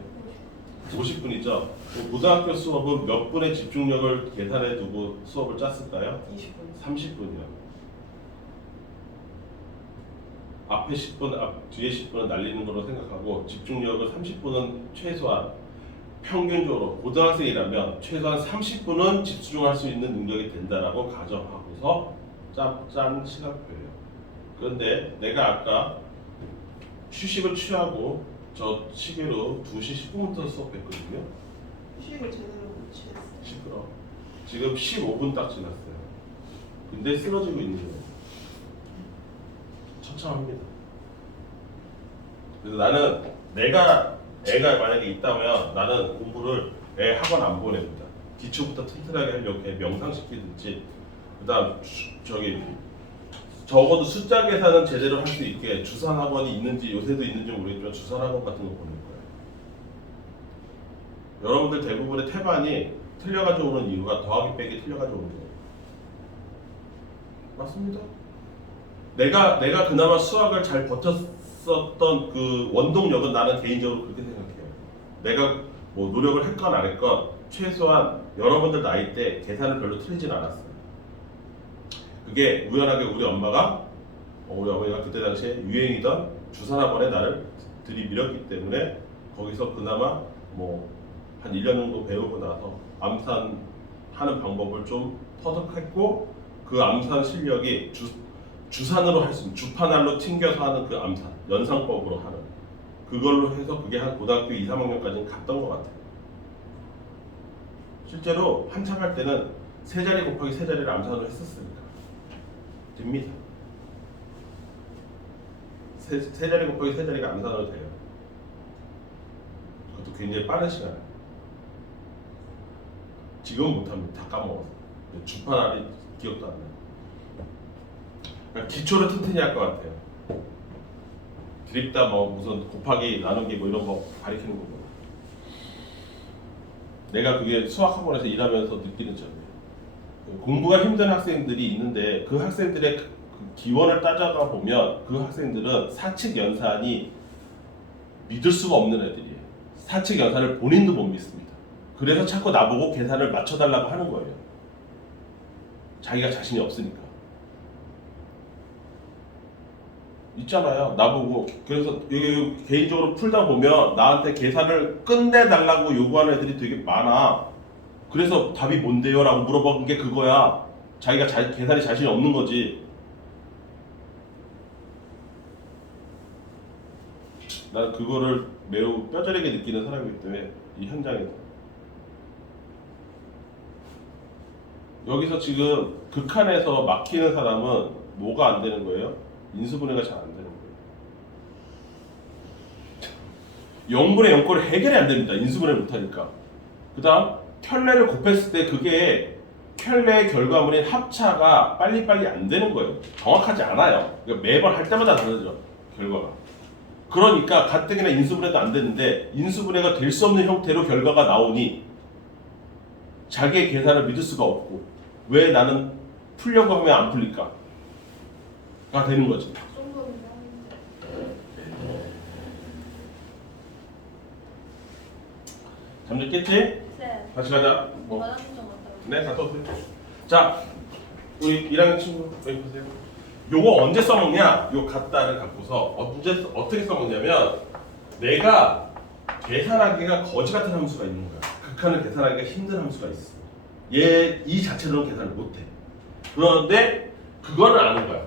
50분이죠? 고등학교 수업은 몇 분의 집중력을 계산해 두고 수업을 짰을까요? 20분. 30분이요. 앞에 10분, 뒤에 10분은 날리는 걸로 생각하고 집중력을 30분은 최소한 평균적으로 고등학생이라면 최소한 30분은 집중할 수 있는 능력이 된다라고 가정하고서 짠 시간표예요. 그런데 내가 아까 휴식을 취하고 저 시계로 2시 10분부터 수업했거든요. 휴식을 제대로 못 취했어. 시끄러. 지금 15분 딱 지났어요. 근데 쓰러지고 있는 거예요. 처참합니다. 그래서 나는 애가 만약에 있다면 나는 공부를 애 학원 안 보냅니다. 기초부터 튼튼하게 하려고 해 명상시키든지 그다음 적어도 숫자 계산은 제대로 할 수 있게 주산 학원이 있는지 요새도 있는지 모르겠지만 주산 학원 같은 거 보낼 거예요. 여러분들 대부분의 태반이 틀려가지고 오는 이유가 더하기 빼기 틀려가지고 오는 거예요. 맞습니다. 내가 그나마 수학을 잘 버텼었던 그 원동력은 나는 개인적으로 그렇게 생각해요. 내가 뭐 노력을 했건 안 했건 최소한 여러분들 나이 때 계산을 별로 틀리진 않았어요. 그게 우연하게 우리 어머니가 그때 당시에 유행이던 주산학원에 나를 들이밀었기 때문에 거기서 그나마 뭐 한 1년 정도 배우고 나서 암산하는 방법을 좀 터득했고 그 암산 실력이 주산으로 할 수 있는 주파날로 튕겨서 하는 그 암산 연산법으로 하는 그걸로 해서 그게 한 고등학교 2, 3학년까지는 갔던 것 같아요. 실제로 한참 할 때는 세 자리 곱하기 세 자리를 암산을 했었으니까 됩니다. 세 자리 곱하기 세 자리가 암산으로 돼요. 그것도 굉장히 빠른 시간. 지금은 못합니다. 다 까먹어서. 주파날이 기억도 안 나요. 그러니까 기초를 튼튼히 할 것 같아요. 드립다 뭐 무슨 곱하기 나누기 뭐 이런 거 가리키는 거고. 내가 그게 수학학원에서 일하면서 느끼는 점이에요. 공부가 힘든 학생들이 있는데 그 학생들의 그 기원을 따져가 보면 그 학생들은 사칙 연산이 믿을 수가 없는 애들이에요. 사칙 연산을 본인도 못 믿습니다. 그래서 자꾸 나보고 계산을 맞춰달라고 하는 거예요. 자기가 자신이 없으니까. 있잖아요. 나보고 그래서 개인적으로 풀다 보면 나한테 계산을 끝내달라고 요구하는 애들이 되게 많아. 그래서 답이 뭔데요? 라고 물어본 게 그거야. 자기가 계산에 자신이 없는 거지. 난 그거를 매우 뼈저리게 느끼는 사람이기 때문에 이 현장에서 여기서 지금 극한에서 막히는 사람은 뭐가 안 되는 거예요? 인수분해가 잘 안 되는 거예요. 0분의 0꼴이 해결이 안 됩니다. 인수분해 못하니까. 그 다음 편례를 곱했을 때 그게 켈레의 결과물인 합차가 빨리빨리 안 되는 거예요. 정확하지 않아요. 그러니까 매번 할 때마다 다르죠. 결과가. 그러니까 가뜩이나 인수분해도 안 되는데 인수분해가 될 수 없는 형태로 결과가 나오니 자기의 계산을 믿을 수가 없고 왜 나는 풀려고 하면 안 풀릴까? 가 되는 거지. 잠들겠지? 네. 다시 가자. 뭐. 화장실 좀 갔다 올게요. 네, 갔다 오세요. 자, 우리 1학년 친구 여기 보세요. 요거 언제 써먹냐? 요 갖다를 갖고서 어떻게 써먹냐면 내가 계산하기가 거지 같은 함수가 있는 거야. 극한을 계산하기가 힘든 함수가 있어. 얘 이 자체로는 계산을 못해. 그런데 그거는 아는 거야.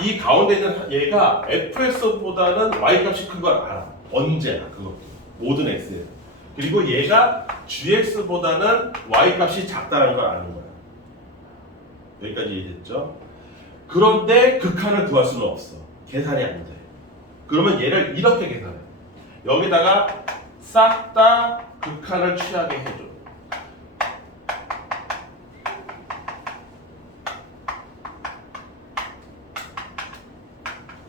이 가운데 있는 얘가 fx보다는 y 값이 큰 걸 알아. 언제나 그것도 모든 x에. 그리고 얘가 gx보다는 y 값이 작다는 걸 아는 거야. 여기까지 이해됐죠? 그런데 극한을 구할 수는 없어. 계산이 안 돼. 그러면 얘를 이렇게 계산해. 여기다가 싹 다 극한을 취하게 해줘.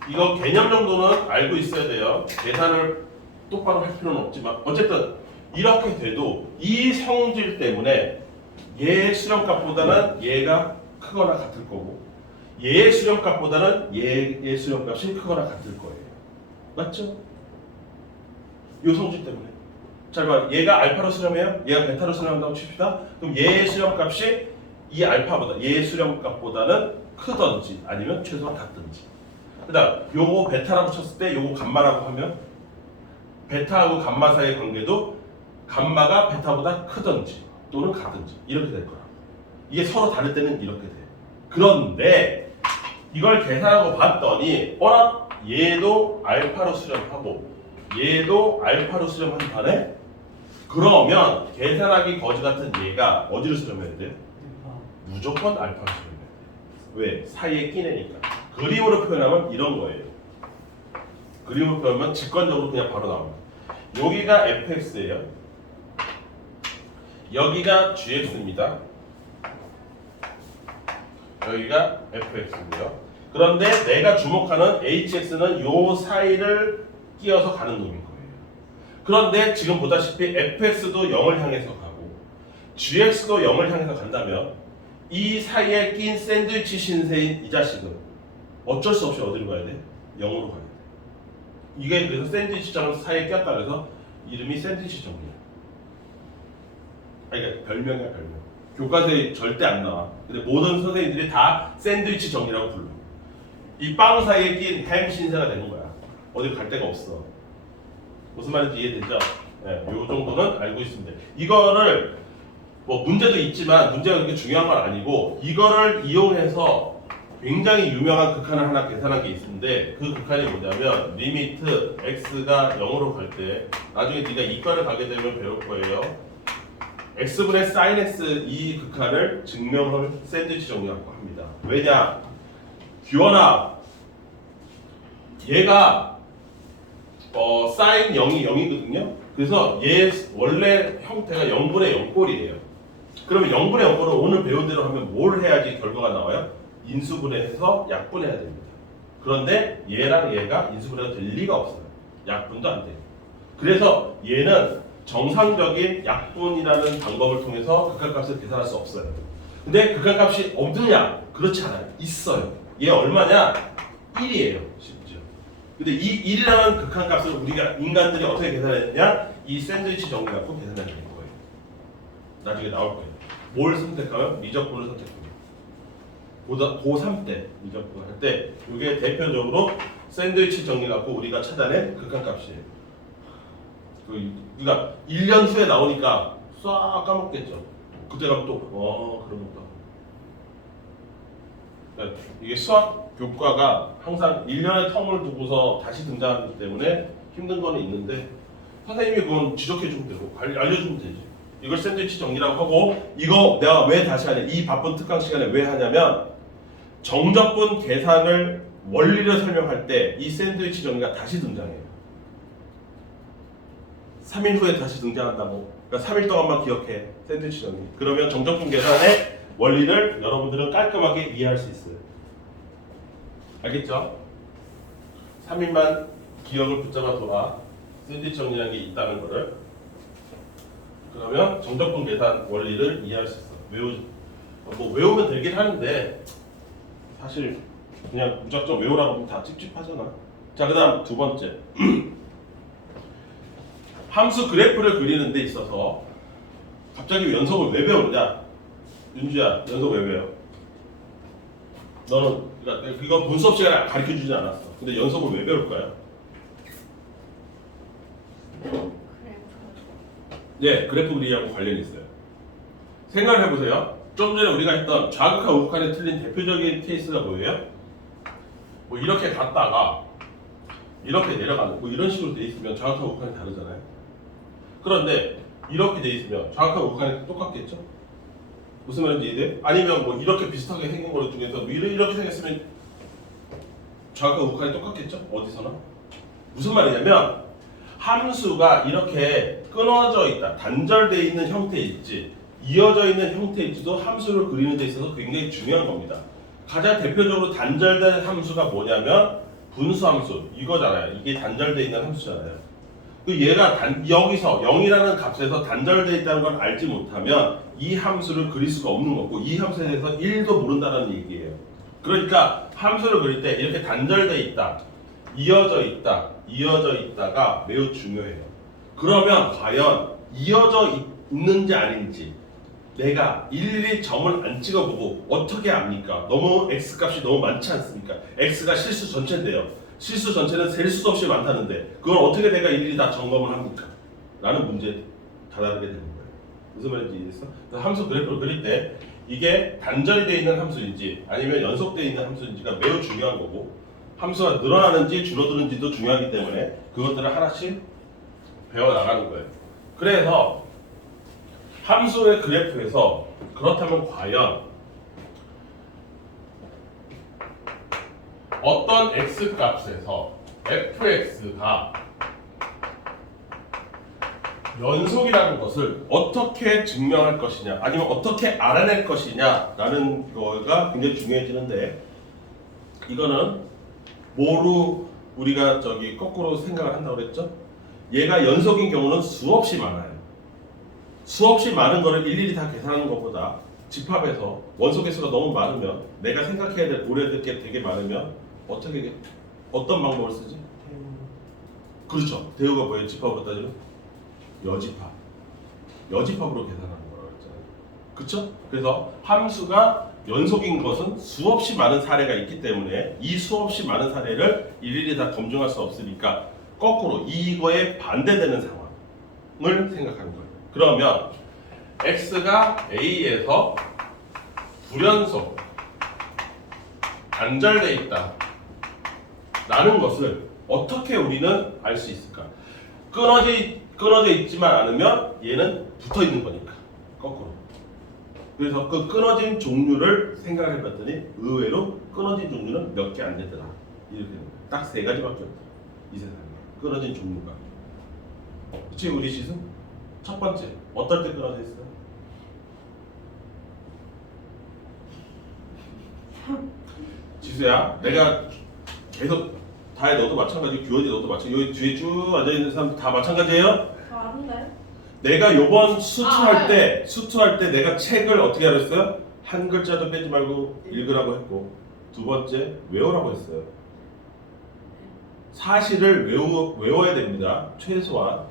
이거 개념 정도는 알고 있어야 돼요. 계산을 똑바로 할 필요는 없지만 어쨌든 이렇게 돼도 이 성질 때문에 얘의 수렴값보다는 얘가 크거나 같을 거고 얘의 수렴값보다는 얘의 수렴값이 크거나 같을 거예요. 맞죠? 요 성질 때문에. 잘 봐. 얘가 알파로 수렴해요? 얘가 베타로 수렴한다고 칩시다. 그럼 얘의 수렴값이 이 알파보다 얘의 수렴값보다는 크든지 아니면 최소한 같든지. 그다음 요거 베타라고 쳤을 때 요거 감마라고 하면 베타하고 감마 사이의 관계도 감마가 베타보다 크든지 또는 같든지 이렇게 될 거야. 이게 서로 다를 때는 이렇게 돼. 그런데 이걸 계산하고 봤더니 어라? 얘도 알파로 수렴하고 얘도 알파로 수렴한 판에 그러면 계산하기 거지 같은 얘가 어디로 수렴해야 돼? 무조건 알파로 수렴해야 돼. 왜? 사이에 끼내니까. 그림으로 표현하면 이런 거예요. 그림으로 표현하면 직관적으로 그냥 바로 나옵니다. 여기가 fx예요. 여기가 gx입니다. 여기가 fx고요. 그런데 내가 주목하는 hx는 요 사이를 끼어서 가는 놈인 거예요. 그런데 지금 보다시피 fx도 0을 향해서 가고 gx도 0을 향해서 간다면 이 사이에 낀 샌드위치 신세인 이 자식은 어쩔 수 없이 어디로 가야 돼? 0으로 가야 돼. 이게 그래서 샌드위치처럼 사이에 꼈다 그래서 이름이 샌드위치 정리야. 아니 그러니까 별명이야 별명. 교과서에 절대 안 나와. 근데 모든 선생님들이 다 샌드위치 정리라고 불러. 이 빵 사이에 낀 햄 신세가 되는 거야. 어디 갈 데가 없어. 무슨 말인지 이해되죠? 네, 요 정도는 알고 있습니다. 이거를 뭐 문제도 있지만 문제가 그렇게 중요한 건 아니고 이거를 이용해서 굉장히 유명한 극한을 하나 계산한 게 있는데 그 극한이 뭐냐면 리미트 x가 0으로 갈 때 나중에 네가 이과를 가게 되면 배울 거예요. x분의 sin x 이 극한을 증명을 샌드위치 정리라고 합니다. 왜냐? 규현아 얘가 sin 0이 0이거든요. 그래서 얘 원래 형태가 0분의 0꼴이에요. 그러면 0분의 0꼴을 오늘 배운 대로 하면 뭘 해야지 결과가 나와요? 인수분해해서 약분해야 됩니다. 그런데 얘랑 얘가 인수분해가 될 리가 없어요. 약분도 안 돼요. 그래서 얘는 정상적인 약분이라는 방법을 통해서 극한값을 계산할 수 없어요. 근데 극한값이 없느냐? 그렇지 않아요. 있어요. 얘 얼마냐? 1이에요. 심지어. 근데 이 1이라는 극한값을 우리가 인간들이 어떻게 계산했냐? 이 샌드위치 정리 갖고 계산해야 되는 거예요. 나중에 나올 거예요. 뭘 선택하면 미적분을 선택합니다. 고3 때 미적분 할 때 이게 대표적으로 샌드위치 정리 갖고 우리가 찾아낸 극한값이에요. 그러니까 1년 후에 나오니까 싹 까먹겠죠. 그때 가면 또 그런 것도 그러니까 이게 수학 교과가 항상 1년의 텀을 두고서 다시 등장하기 때문에 힘든 거는 있는데 선생님이 그건 지적해주면 되고 알려주면 되지. 이걸 샌드위치 정리라고 하고 이거 내가 왜 다시 하냐? 이 바쁜 특강 시간에 왜 하냐면 정적분 계산을 원리를 설명할 때 이 샌드위치 정리가 다시 등장해요. 3일 후에 다시 등장한다고. 그러니까 3일 동안만 기억해. 샌드위치 정리. 그러면 정적분 계산에 원리를 여러분들은 깔끔하게 이해할 수 있어요. 알겠죠? 3일만 기억을 붙잡아 둬봐. 샌드위치 정리라는 게 있다는 거를. 그러면 정적분 계산 원리를 이해할 수 있어. 뭐 외우면 되긴 하는데 사실 그냥 무작정 외우라고 하면 다 찝찝하잖아. 자, 그 다음 두 번째. 함수 그래프를 그리는 데 있어서 갑자기 연속을 왜 배우느냐? 윤주야, 연속 왜 배워? 너는 그러니까 이거 본 수업 시간에 가르쳐 주진 않았어. 근데 연속을 왜 배울 거야? 네, 그래프 그리기하고 관련이 있어요. 생각을 해보세요. 좀 전에 우리가 했던 좌극한 우극한에 틀린 대표적인 케이스가 뭐예요? 뭐 이렇게 갔다가 이렇게 내려가는 뭐 이런 식으로 돼 있으면 좌극한 우극한이 다르잖아요. 그런데 이렇게 돼 있으면 좌극한 우극한이 똑같겠죠? 무슨 말인지 이해돼? 아니면 뭐 이렇게 비슷하게 생긴 것 중에서 뭐 이렇게 생겼으면 좌극한 우극한이 똑같겠죠? 어디서나? 무슨 말이냐면 함수가 이렇게 끊어져 있다, 단절되어 있는 형태에 있지, 이어져 있는 형태에 있지도 함수를 그리는 데 있어서 굉장히 중요한 겁니다. 가장 대표적으로 단절된 함수가 뭐냐면 분수함수 이거잖아요. 이게 단절되어 있는 함수잖아요. 그 얘가 여기서 0이라는 값에서 단절되어 있다는 걸 알지 못하면 이 함수를 그릴 수가 없는 거고 이 함수에 대해서 1도 모른다는 얘기예요. 그러니까 함수를 그릴 때 이렇게 단절되어 있다, 이어져 있다가 매우 중요해요. 그러면 과연 이어져 있는지 아닌지 내가 일일이 점을 안 찍어보고 어떻게 압니까? 너무 x값이 너무 많지 않습니까? x가 실수 전체인데요. 실수 전체는 셀 수도 없이 많다는데 그걸 어떻게 내가 일일이 다 점검을 합니까? 라는 문제에 다다르게 되는 거예요. 무슨 말인지 이해했어? 함수 그래프를 그릴 때 이게 단절이 되어 있는 함수인지 아니면 연속되어 있는 함수인지가 매우 중요한 거고 함수가 늘어나는지 줄어드는지도 중요하기 때문에 그것들을 하나씩 배워나가는 거예요. 그래서 함수의 그래프에서 그렇다면 과연 어떤 x값에서 fx가 연속이라는 것을 어떻게 증명할 것이냐 아니면 어떻게 알아낼 것이냐라는 거가 굉장히 중요해지는데 이거는 뭐로 우리가 거꾸로 생각을 한다고 그랬죠? 얘가 연속인 경우는 수없이 많아요. 수없이 많은 거를 일일이 다 계산하는 것보다 집합해서 원소 개수가 너무 많으면 내가 생각해야 될 고려해야 될 게 되게 많으면 어떤 방법을 쓰지? 그렇죠. 대우가 뭐예요? 집합으로 따지면 여집합으로 계산하는 거라고 했잖아요. 그렇죠? 그래서 함수가 연속인 것은 수없이 많은 사례가 있기 때문에 이 수없이 많은 사례를 일일이 다 검증할 수 없으니까 거꾸로 이거에 반대되는 상황을 생각하는 거예요. 그러면 x가 a에서 불연속 단절되어 있다 라는 것을 어떻게 우리는 알 수 있을까? 끊어져 있지만 않으면 얘는 붙어 있는 거니까 거꾸로. 그래서 그 끊어진 종류를 생각을 해봤더니 의외로 끊어진 종류는 몇 개 안 되더라. 이렇게 딱 세 가지밖에 없다. 이 세상에 끊어진 종류가. 그치 우리 시승? 첫 번째 어떨 때 끊어져 있어요? 지수야, 내가 계속 다해 너도 마찬가지, 규현이 너도 마찬가지, 여기 뒤에 쭉 앉아 있는 사람 다 마찬가지예요? 아닌데? 내가 요번 수투할 때 내가 책을 어떻게 하랬어요? 한 글자도 빼지 말고 읽으라고 했고 두 번째 외우라고 했어요. 사실을 외워야 됩니다. 최소한.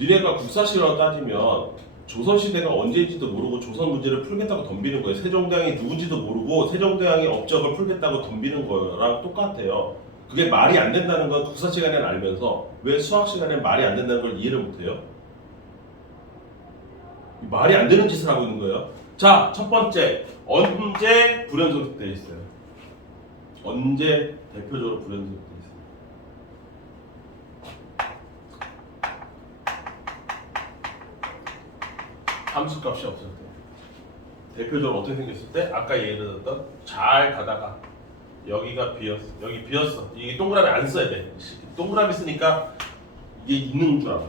니네가 국사시라고 따지면 조선시대가 언제인지도 모르고 조선 문제를 풀겠다고 덤비는 거예요. 세종대왕이 누군지도 모르고 세종대왕의 업적을 풀겠다고 덤비는 거랑 똑같아요. 그게 말이 안 된다는 건 국사 시간에는 알면서 왜 수학 시간에 말이 안 된다는 걸 이해를 못해요? 말이 안 되는 짓을 하고 있는 거예요. 자, 첫 번째, 언제 불연속되어 있어요? 언제 대표적으로 불연속되어 있어요? 함수값이 없을 때. 대표적으로 어떻게 생겼을 때? 아까 예를 들었던 잘 가다가 여기가 비었어. 여기 비었어. 이게 동그라미 안 써야 돼. 동그라미 쓰니까 이게 있는 줄 알아.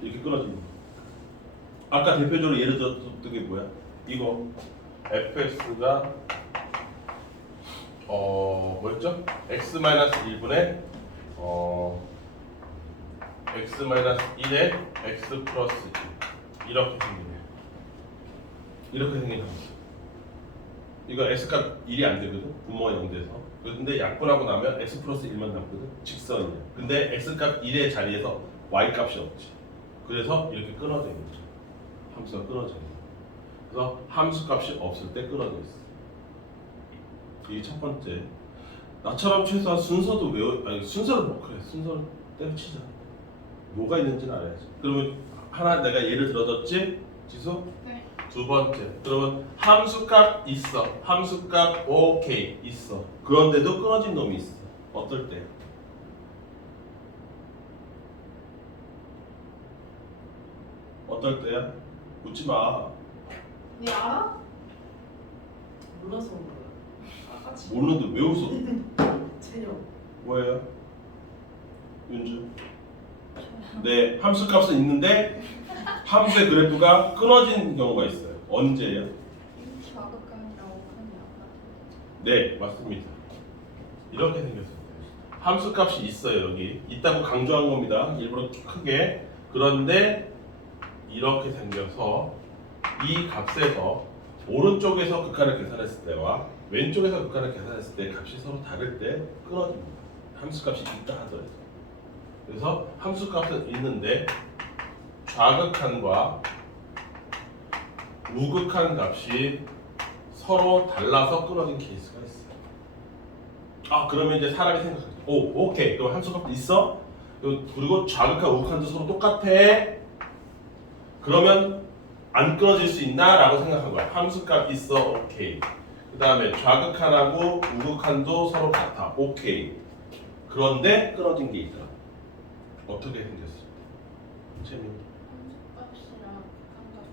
이렇게 끊어지는 거. 아까 대표적으로 예를 들었던 게 뭐야? 이거 fx가 뭐였죠? x-1분의 x-1에 x 플러스 1 이렇게 생기네요. 이렇게 생긴 함수. 이거 x값 1이 안 되거든. 분모가 0돼서. 근데 약분하고 나면 x 플러스 1만 남거든. 직선이야. 근데 x값 1의 자리에서 y값이 없지. 그래서 이렇게 끊어져 있는 거죠. 함수가 끊어져 있는 거야. 그래서 함수값이 없을 때 끊어져 있어. 이게 첫 번째. 나처럼 최소한 순서도 순서를 뭐 그래. 순서를 때려치자. 뭐가 있는지는 알아야지. 그러면 하나 내가 예를 들어줬지? 지수? 네. 두 번째. 그러면 함수값 있어. 함수값 오케이 있어. 그런데도 끊어진 놈이 있어. 어떨 때? 어떨 때야? 묻지 마. 니 알아? 몰라서 그런 거야. 아까 모르는데 왜 웃어? 체력. 뭐예요? 윤주? 네, 함수값은 있는데 함수의 그래프가 끊어진 경우가 있어요. 언제예요? 좌극한이라고 하냐? 네, 맞습니다. 이렇게 생겼어요. 함수값이 있어요. 여기 있다고 강조한 겁니다. 일부러 크게. 그런데 이렇게 생겨서 이 값에서 오른쪽에서 극한을 계산했을 때와 왼쪽에서 극한을 계산했을 때 값이 서로 다를 때 끊어집니다. 함수값이 있다 하더라도. 그래서 함수값은 있는데 좌극한과 우극한 값이 서로 달라서 끊어진 케이스가 있어요. 아, 그러면 이제 사람이 생각하죠. 오케이. 그럼 함수값 있어? 그리고 좌극한 우극한도 서로 똑같아. 그러면 안 끊어질 수 있나? 라고 생각한 거야. 함수값 있어. 오케이. 그 다음에 좌극한하고 우극한도 서로 같아. 오케이. 그런데 끊어진 게 있더라. 어떻게 생겼어? 재민. 함수값이랑 극한값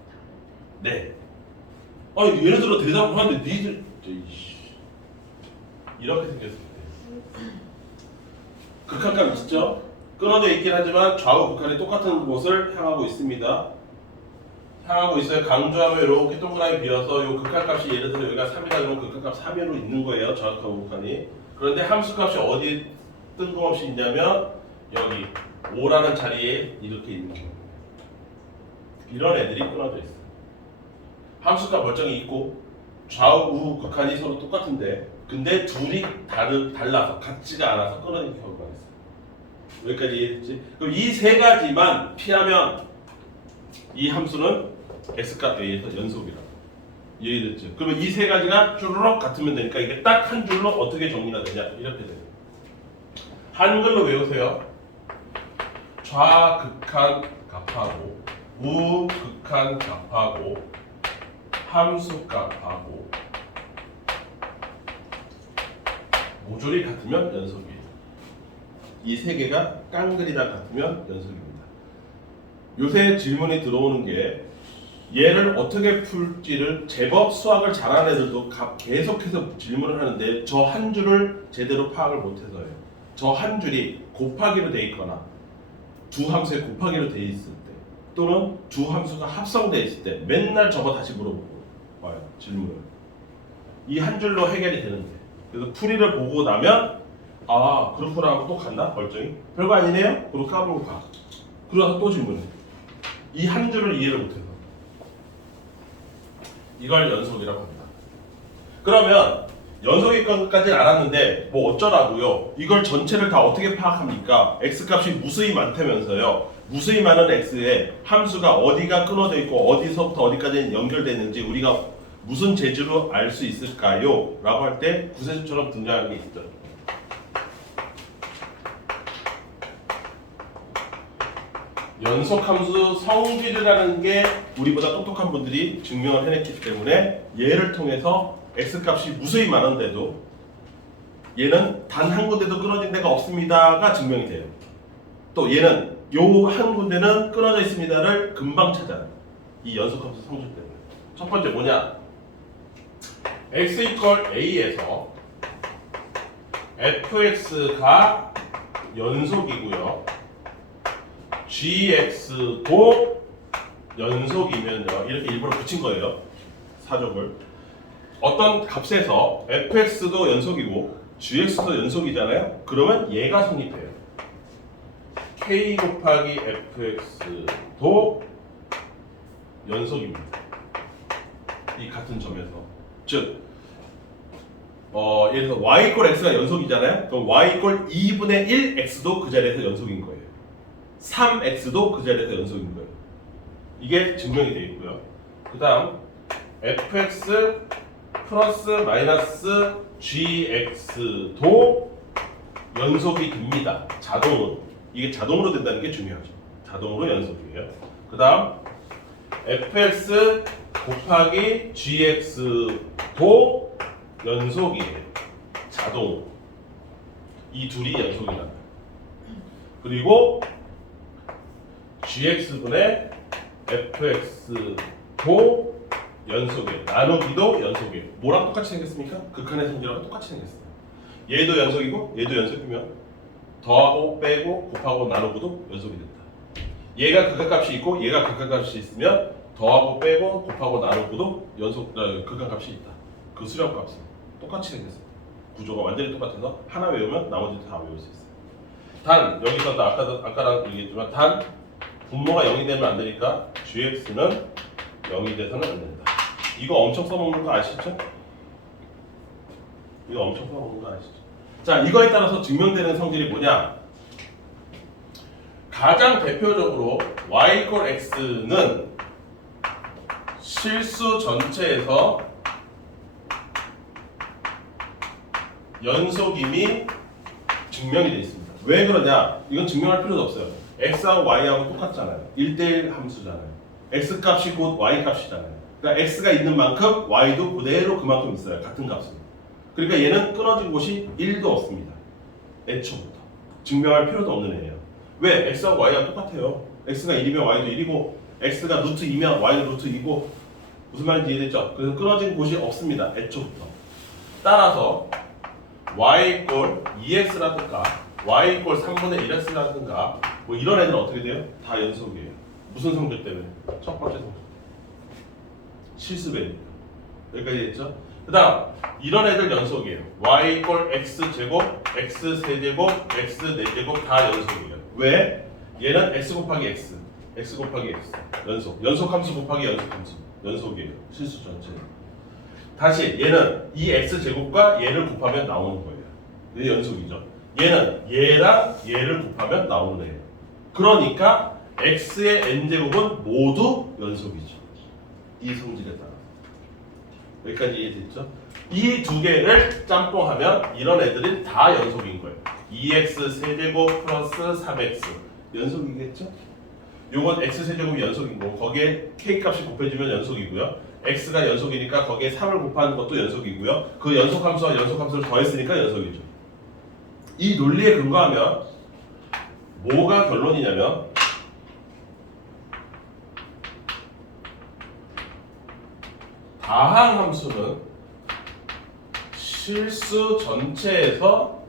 다른데. 네. 아니 예를 들어 대답을 하는데 니들 이렇게 생겼을 때 극한값 있죠? 끊어져 있긴 하지만 좌우 극한이 똑같은 곳을 향하고 있습니다. 향하고 있어요. 강조하면 이렇게 동그라미 비어서 이 극한값이 예를 들어 여기가 3이다 그러면 극한값 3으로 있는 거예요. 좌극한 우극한이. 그런데 함수값이 어디 뜬금없이 있냐면 여기 5라는 자리에 이렇게 있는 거예요. 이런 애들이 끊어져 있어요. 함수값 멀쩡히 있고 좌우 우우 극한이 서로 똑같은데 근데 둘이 달라서 같지가 않아서 끊어진 경우가 있어요. 여기까지 이해했지? 그럼 이 세 가지만 피하면 이 함수는 x값 a에서 연속이라고 이해됐죠? 그러면 이 세 가지가 쭈르륵 같으면 되니까 이게 딱 한 줄로 어떻게 정리가 되냐 이렇게 돼요. 한글로 외우세요. 좌극한 값하고 우극한 값하고 함수값하고 모조리 같으면 연속이에요. 이 세 개가 깡그리다 같으면 연속입니다. 요새 질문이 들어오는 게 얘를 어떻게 풀지를 제법 수학을 잘하는 애들도 계속해서 질문을 하는데 저 한 줄을 제대로 파악을 못해서요. 저 한 줄이 곱하기로 돼 있거나 두 함수에 곱하기로 돼 있을 때 또는 두 함수가 합성돼 있을 때 맨날 저거 다시 물어보고 와요. 질문을. 이 한 줄로 해결이 되는데 그래서 풀이를 보고 나면 아 그렇구나 하고 또 갔나? 멀쩡히? 별거 아니네요? 그리고 까불고 가. 그러다가 또 질문해. 이 한 줄을 이해를 못해서 이걸 연속이라고 합니다. 그러면 연속일 것까지는 알았는데 뭐 어쩌라고요? 이걸 전체를 다 어떻게 파악합니까? x값이 무수히 많다면서요. 무수히 많은 x에 함수가 어디가 끊어져 있고 어디서부터 어디까지 연결되어 있는지 우리가 무슨 재주로 알 수 있을까요? 라고 할 때 구세주처럼 등장하는 게 있죠. 연속함수 성질이라는 게 우리보다 똑똑한 분들이 증명을 해냈기 때문에 얘를 통해서 x값이 무수히 많은데도 얘는 단 한 군데도 끊어진 데가 없습니다가 증명이 돼요. 또 얘는 요 한 군데는 끊어져 있습니다를 금방 찾아요. 이 연속함수 성질 때문에. 첫 번째 뭐냐? x 이퀄 a에서 fx가 연속이고요. gx도 연속이면요. 이렇게 일부러 붙인 거예요. 사족을. 어떤 값에서 fx도 연속이고 gx도 연속이잖아요. 그러면 얘가 성립해요. k 곱하기 fx도 연속입니다. 이 같은 점에서. 즉 예를 들어서 y = x가 연속이잖아요. 그럼 y = 2분의 1 x도 그 자리에서 연속인 거예요. 3x도 그 자리에서 연속인 거예요. 이게 증명이 되어 있고요. 그 다음 fx 플러스 마이너스 gx도 연속이 됩니다. 자동으로. 이게 자동으로 된다는 게 중요하죠. 자동으로 연속이에요. 그 다음 fx 곱하기 gx도 연속이에요. 자동으로. 이 둘이 연속이랍니다. 그리고 gx분의 fx도 연속이에요. 나누기도 연속이에요. 뭐랑 똑같이 생겼습니까? 극한의 성질하고 똑같이 생겼어요. 얘도 연속이고 얘도 연속이면 더하고 빼고 곱하고 나누고도 연속이 된다. 얘가 극한값이 있고 얘가 극한값이 있으면 더하고 빼고 곱하고 나누고도 극한값이 있다. 그 수렴값은 똑같이 생겼어요. 구조가 완전히 똑같아서 하나 외우면 나머지도 다 외울 수 있어요. 단 여기서도 아까랑 얘기했지만 단 분모가 0이 되면 안 되니까 gx는 0이 돼서는 안 된다. 이거 엄청 써먹는 거 아시죠? 이거 엄청 써먹는 거 아시죠? 자, 이거에 따라서 증명되는 성질이 뭐냐? 가장 대표적으로 y = x는 실수 전체에서 연속임이 증명이 되어 있습니다. 왜 그러냐? 이건 증명할 필요도 없어요. x하고 y하고 똑같잖아요. 1대1 함수잖아요. x 값이 곧 y 값이잖아요. 그러니까 x가 있는 만큼 y도 그대로 그만큼 있어요. 같은 값은. 그러니까 얘는 끊어진 곳이 1도 없습니다. 애초부터. 증명할 필요도 없는 애예요. 왜? x하고 y가 똑같아요. x가 1이면 y도 1이고 x가 루트 2면 y도 루트 2고 무슨 말인지 이해됐죠? 그래서 끊어진 곳이 없습니다. 애초부터. 따라서 y = 2x라든가 y = 3분의 1x라든가 뭐 이런 애들은 어떻게 돼요? 다 연속이에요. 무슨 성질 때문에? 첫 번째 성질. 실수배니까. 여기까지 됐죠? 그 다음 이런 애들 연속이에요. y = x제곱, x세제곱, x4제곱 다 연속이에요. 왜? 얘는 x 곱하기 x, x 곱하기 x 연속함수 곱하기 연속함수 연속이에요. 실수 전체. 다시 얘는 이 x제곱과 얘를 곱하면 나오는 거예요. 이게 연속이죠. 얘는 얘랑 얘를 곱하면 나오는 애예요. 그러니까 x의 n제곱은 모두 연속이죠. 이 성질에 따라. 여기까지 이해됐죠? 이 두 개를 짬뽕하면 이런 애들이 다 연속인 거예요. 2x 세제곱 플러스 3x 연속이겠죠? 요건 x 세제곱이 연속인 거고 거기에 k 값이 곱해지면 연속이고요. x가 연속이니까 거기에 3을 곱하는 것도 연속이고요. 그 연속함수와 연속함수를 더했으니까 연속이죠. 이 논리에 근거하면 뭐가 결론이냐면 다항함수는 실수 전체에서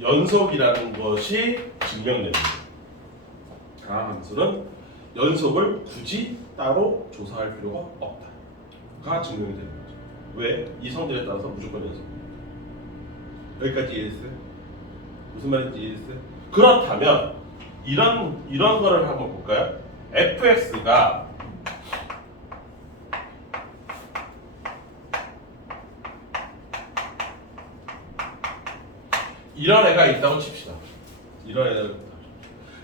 연속이라는 것이 증명됩니다. 다항함수는 연속을 굳이 따로 조사할 필요가 없다가 증명이 되는 거죠. 왜? 이 성질에 따라서 무조건 연속입니다. 여기까지 이해했어요? 무슨 말인지 이해했어요? 그렇다면 이런 거를 한번 볼까요? fx가 이런 애가 있다고 칩시다. 이런 애가 있다.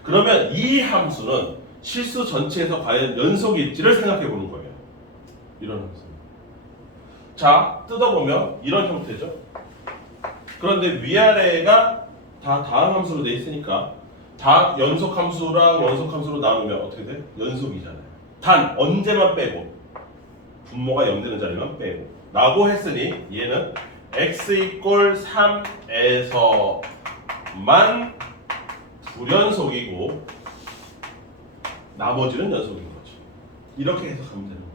그러면 이 함수는 실수 전체에서 과연 연속일지를 생각해 보는 거예요. 이런 함수. 자, 뜯어보면 이런 형태죠. 그런데 위아래가 다 다항함수로 돼 있으니까 다 연속함수랑 연속함수로 나누면 어떻게 돼? 연속이잖아요. 단 언제만 빼고 분모가 0 되는 자리만 빼고 라고 했으니 얘는 x = 3에서만 불연속이고 나머지는 연속인 거죠. 이렇게 해석하면 되는 거예요.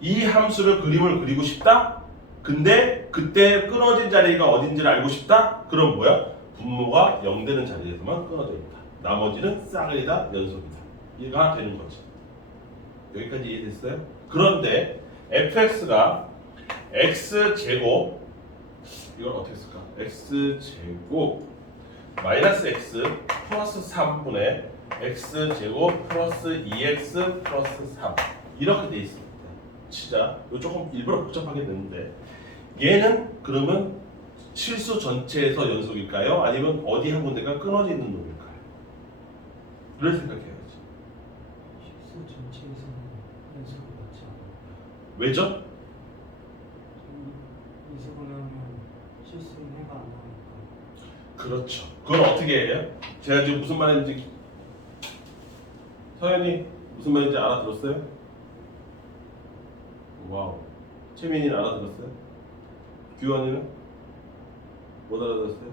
이 함수를 그림을 그리고 싶다? 근데 그때 끊어진 자리가 어딘지를 알고 싶다? 그럼 뭐야? 분모가 0 되는 자리에서만 끊어져 있다. 나머지는 싹이 다 연속이다. 이해가 되는 거죠. 여기까지 이해됐어요? 그런데 fx가 x제곱 이걸 어떻게 쓸까? x제곱 마이너스 x 플러스 3분의 x제곱 플러스 2x 플러스 3 이렇게 돼 있습니다. 진짜 이거 조금 일부러 복잡하게 됐는데 얘는 그러면 실수 전체에서 연속일까요? 아니면 어디 한 군데가 끊어져 있는 놈일까요? 를 생각해야지. 실수 전체에서는 연습을 받지 않아요. 왜죠? 연습을 하면 실수는 해가 안 나니까. 그렇죠. 그건 어떻게 해요? 제가 지금 무슨 말인지 서현이 무슨 말인지 알아들었어요? 와우. 채민이는 알아들었어요? 규환이는 못 알아들었어요?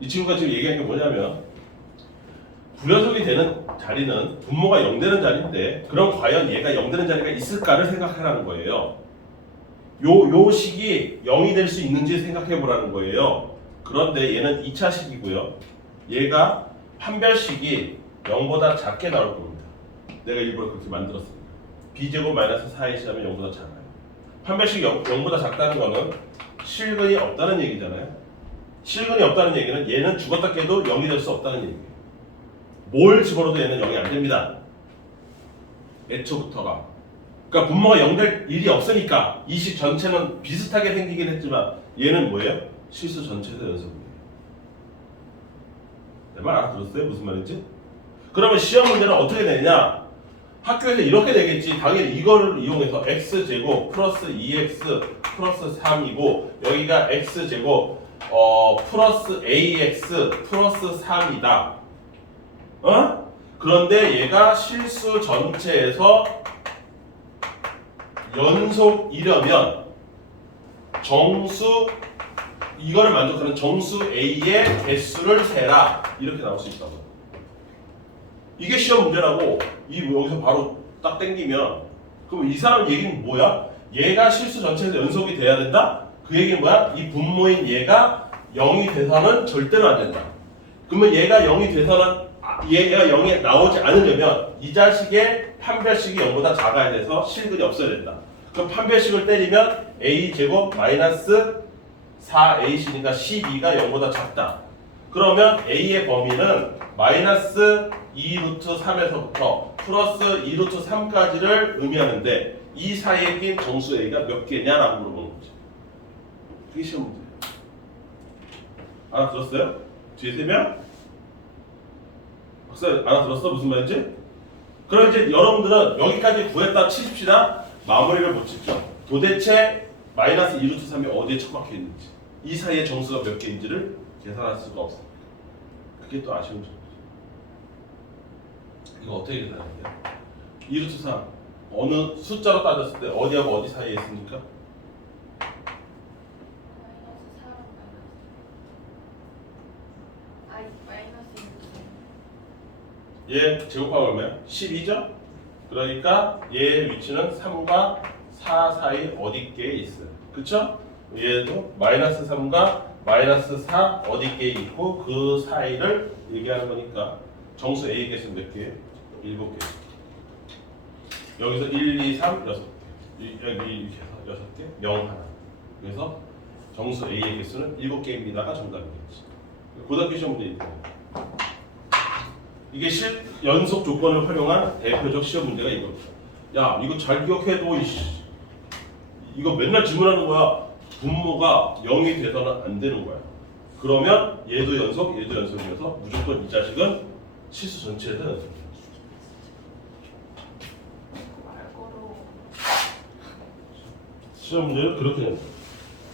이 친구가 지금 얘기한 게 뭐냐면 불연속이 되는 자리는 분모가 0 되는 자리인데 그럼 과연 얘가 0 되는 자리가 있을까를 생각하라는 거예요. 요 식이 0이 될 수 있는지 생각해 보라는 거예요. 그런데 얘는 2차식이고요. 얘가 판별식이 0보다 작게 나올 겁니다. 내가 일부러 그렇게 만들었습니다. b제곱 마이너스 4ac라면 0보다 작아요. 판별식이 0보다 작다는 거는 실근이 없다는 얘기잖아요. 실근이 없다는 얘기는 얘는 죽었다 깨도 0이 될 수 없다는 얘기예요. 뭘 집어넣어도 얘는 0이 안 됩니다. 애초부터가. 그러니까 분모가 0 될 일이 없으니까 이 식 전체는 비슷하게 생기긴 했지만 얘는 뭐예요? 실수 전체에서 연속이에요. 내 말 알아들었어요? 무슨 말인지? 그러면 시험 문제는 어떻게 되냐? 학교에서 이렇게 되겠지. 당연히 이거를 이용해서 x제곱 플러스 2x 플러스 3이고 여기가 x제곱 플러스 ax 플러스 3이다. 어? 그런데 얘가 실수 전체에서 연속이려면 정수 이거를 만족하는 정수 A의 개수를 세라 이렇게 나올 수 있다고. 이게 시험 문제라고. 여기서 바로 딱 땡기면 그럼 이 사람 얘기는 뭐야? 얘가 실수 전체에서 연속이 돼야 된다? 그 얘기는 뭐야? 이 분모인 얘가 0이 돼서는 절대로 안 된다. 그러면 얘가 0이 돼서는 얘가 0이 나오지 않으려면 이 자식의 판별식이 0보다 작아야 돼서 실근이 없어야 된다. 그럼 판별식을 때리면 a제곱 마이너스 4ac니까 12가 0보다 작다. 그러면 a의 범위는 마이너스 2루트 3에서부터 플러스 2루트 3까지를 의미하는데 이 사이에 낀 정수 a가 몇 개냐라고 물어보는 거지. 그게 시험 문제예요. 알아들었어요? 뒤에 세면? 박사 알아들었어? 무슨 말인지? 그럼 이제 여러분들은 여기까지 구했다 치십시다. 마무리를 못 짓죠. 도대체 마이너스 2루트 3이 어디에 처박혀 있는지 이 사이에 정수가 몇 개인지를 계산할 수가 없습니다. 그게 또 아쉬운 점이죠. 이거 어떻게 계산하는데요? 2루트 3 어느 숫자로 따졌을 때 어디하고 어디 사이에 있습니까? 마이너스 얘 제곱하면 얼마야? 12죠? 그러니까 얘의 위치는 3과 4 사이 어디께에 있어요. 그쵸? 얘도 마이너스 3과 마이너스 4 어디께에 있고 그 사이를 얘기하는 거니까 정수 A의 개수는 몇 개? 7개. 여기서 1, 2, 3, 6개. 여기 6개, 0 하나. 그래서 정수 A의 개수는 7개입니다가 정답이겠지. 고등학교 시험 문제 있다. 이게 연속 조건을 활용한 대표적 시험 문제가 이겁니다. 야, 이거 잘 기억해도 이거 맨날 질문하는 거야. 분모가 0이 돼서는 안 되는 거야. 그러면 얘도 연속, 얘도 연속이어서 무조건 이 자식은 실수 전체에서 연속이야. 말거로 시험 문제는 그렇게 된다.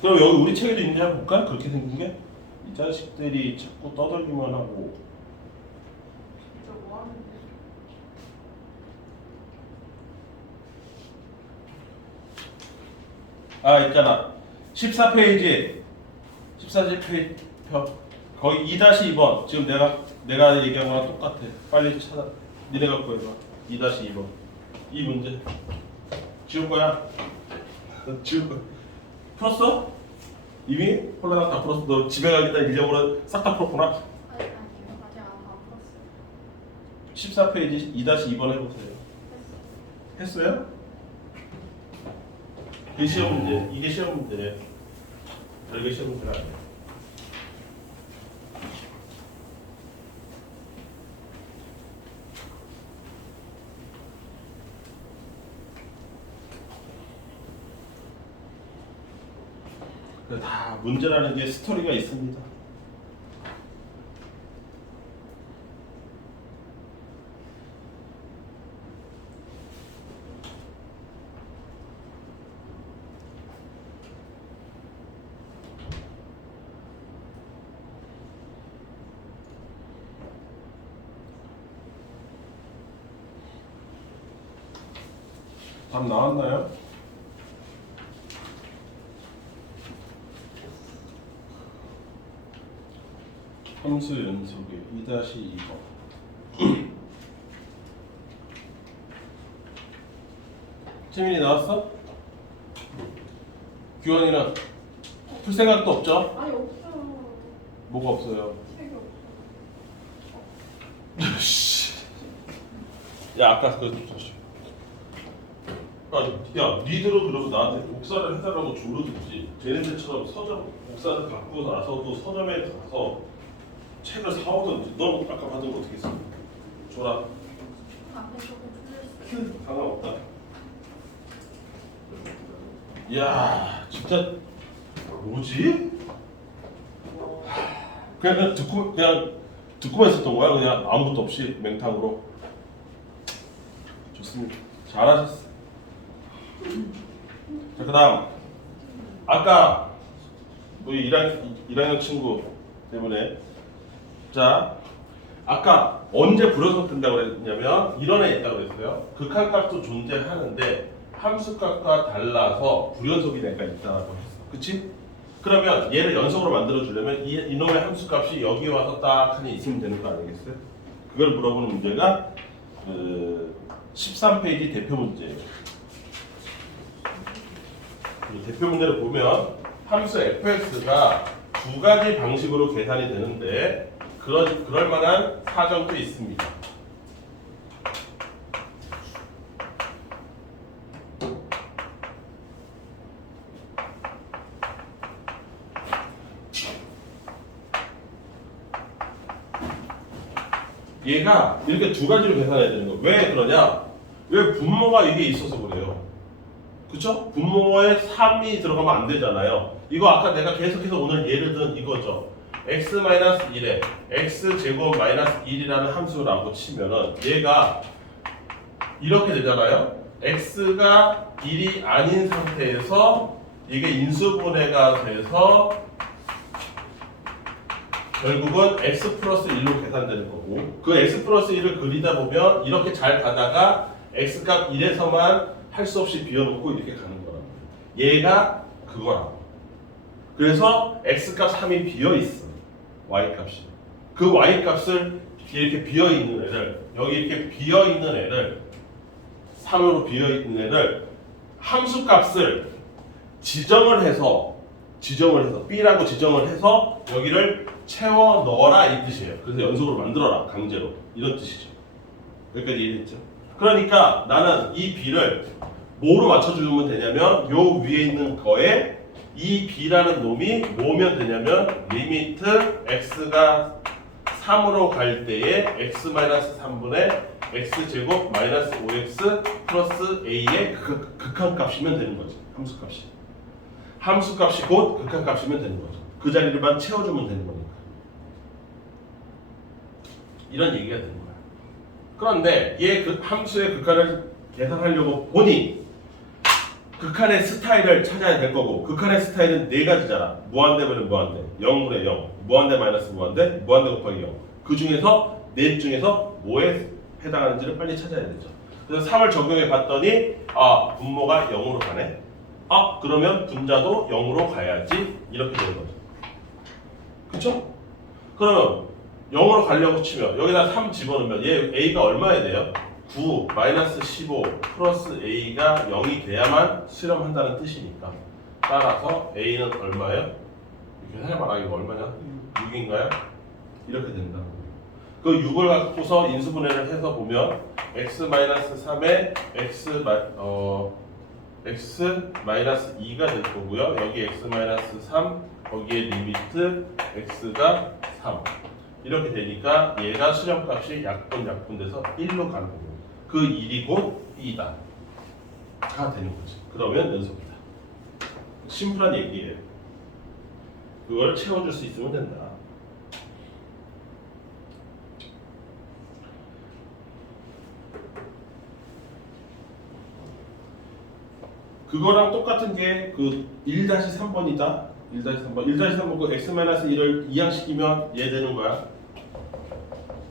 그럼 여기 우리 책에도 있는지 한번 볼까? 그렇게 생긴 게? 이 자식들이 자꾸 떠들기만 하고 진짜 뭐 하는데? 있잖아. 14페이지 14페이지 거기 2-2번 지금 내가 얘기한 거랑 똑같아. 빨리 찾아. 니네가 구해봐. 2-2번 이 문제 지울 거야. 지울 거야. 풀었어? 이미 홀라당 다 풀었어. 너 집에 가겠다 잊어버려 싹 다 풀었구나. 아니요 아직 안 풀었어요. 14페이지 2-2번 해보세요. 했어요. 했어요? 이게 시험 문제. 이게 시험 문제예요. 별게 시험 문제가 아니에요. 다 문제라는 게 스토리가 있습니다. 답 나왔나요? 함수 연속의 2-2번. 채민이 나왔어? 규환이는 풀 생각도 없죠? 아니 없어요. 뭐가 없어요? 책이 없어. 씨. 야 아까 그 야 니들은 그러면 나한테 복사를 해달라고 조르든지 쟤네들처럼 서점 복사를 받고 나서도 서점에 가서 책을 사오든지. 넌 아까 받은 거 어떻게 했어? 줘라. 안돼 조금 풀렸어요. 상관없다. 이야 진짜 뭐지? 그냥 듣고만 있었던 거야? 그냥 아무것도 없이 맹탕으로. 좋습니다. 잘하셨어. 자 그다음 아까 우리 1학년 친구 때문에 자 아까 언제 불연속 된다고 그랬냐면 이런 애 있다고 그랬어요. 극한값도 존재하는데 함수값과 달라서 불연속인 애가 있다고 했어. 그치? 그러면 얘를 연속으로 만들어 주려면 이놈의 함수값이 여기 와서 딱 하니 있으면 되는 거 아니겠어요? 그걸 물어보는 문제가 그 13페이지 대표 문제예요. 대표 문제를 보면 함수 fx가 두 가지 방식으로 계산이 되는데 그럴 만한 사정도 있습니다. 얘가 이렇게 두 가지로 계산해야 되는 거예요. 왜 그러냐? 왜 분모가 이게 있어서 그래요. 그쵸? 분모에 3이 들어가면 안 되잖아요. 이거 아까 내가 계속해서 오늘 예를 든 이거죠. x-1에 x제곱 마이너스 1이라는 함수라고 치면은 얘가 이렇게 되잖아요. x가 1이 아닌 상태에서 이게 인수분해가 돼서 결국은 x 플러스 1로 계산되는 거고 그 x 플러스 1을 그리다 보면 이렇게 잘 가다가 x값 1에서만 할 수 없이 비워놓고 이렇게 가는 거라고. 얘가 그거라고. 그래서 x값 3이 비어있어. y값이. 그 y값을 이렇게 비어있는 애를 여기 이렇게 비어있는 애를 3으로 비어있는 애를 함수값을 지정을 해서 b라고 지정을 해서 여기를 채워 넣어라 이 뜻이에요. 그래서 연속으로 만들어라 강제로 이런 뜻이죠. 여기까지 이해됐죠? 그러니까 나는 이 b를 뭐로 맞춰주면 되냐면 요 위에 있는 거에 이 b라는 놈이 뭐면 되냐면 리미트 x가 3으로 갈 때에 x-3분의 x제곱 마이너스 5x 플러스 a의 극한값이면 되는 거지. 함수값이. 함수값이 곧 극한값이면 되는 거죠. 그 자리를만 채워주면 되는 거니까. 이런 얘기가 되는 거야. 그런데 얘 그 함수의 극한을 계산하려고 보니 극한의 스타일을 찾아야 될 거고 극한의 스타일은 네 가지잖아. 무한대면 무한대, 0분의 0, 무한대 마이너스 무한대, 무한대 곱하기 0. 그 중에서 넷 중에서 뭐에 해당하는지를 빨리 찾아야 되죠. 그래서 3을 적용해 봤더니 아 분모가 0으로 가네. 아 그러면 분자도 0으로 가야지 이렇게 되는 거죠. 그쵸? 그러면 0으로 가려고 치면 여기다 3 집어넣으면 얘 a가 얼마야 돼요? 9 마이너스 15 플러스 a가 0이 돼야만 수렴한다는 뜻이니까 따라서 a는 얼마예요? 이렇게 해봐라. 이거 얼마냐? 6인가요? 이렇게 된다고. 그 6을 갖고서 인수분해를 해서 보면 x 마이너스 3에 x x 마이너스 2가 될 거고요. 여기 x 마이너스 3, 거기에 리미트 x가 3. 이렇게 되니까 얘가 수렴값이 약분돼서 1로 가는 거고 그 1이 곧 2다. 가 되는 거지. 그러면 연속이다. 심플한 얘기예요. 그걸 채워줄 수 있으면 된다. 그거랑 똑같은 게 그 1-3번이다. 1-3번. 1-3번 그 x-1을 이항시키면 얘 되는 거야.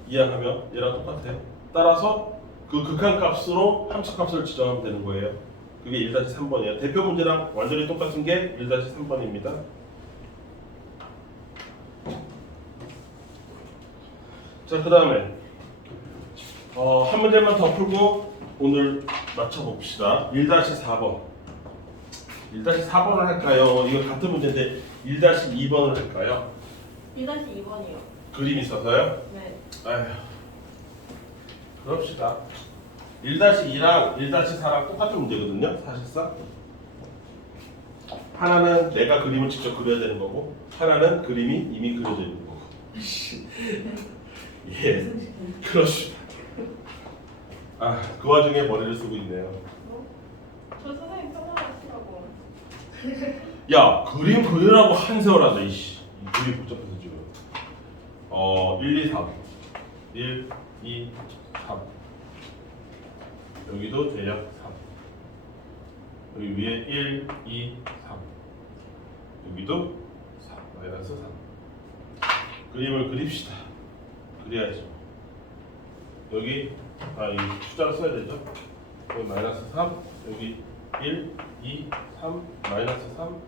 이항하면 얘랑 똑같아. 따라서 그 극한값으로 함수값을 지정하면 되는 거예요. 그게 1-3번이에요. 대표 문제랑 완전히 똑같은 게 1-3번입니다. 자, 그 다음에 한 문제만 더 풀고 오늘 맞춰봅시다. 1-4번. 1-4번을 할까요? 이거 같은 문제인데 1-2번을 할까요? 1-2번이요. 그림 있어서요? 네. 아휴, 그럽시다. 1-2랑 1-4랑 똑같은 문제거든요, 사실상. 하나는 내가 그림을 직접 그려야 되는 거고, 하나는 그림이 이미 그려져 있는 거고. 예, 그렇습니다. 아, 그 와중에 머리를 쓰고 있네요. 저 선생님 평화하시라고. 야, 그림 그리라고 한 세월 하자, 이씨. 이 그림 복잡해서 지금. 1, 2, 3. 1, 2, 3. 여기도 대략 3. 여기 위에 1, 2, 3. 여기도 3, 마이너스 3. 그림을 그립시다. 그려야죠. 여기, 이 숫자를 써야 되죠. 여기 마이너스 3, 여기 1, 2, 3, 마이너스 3,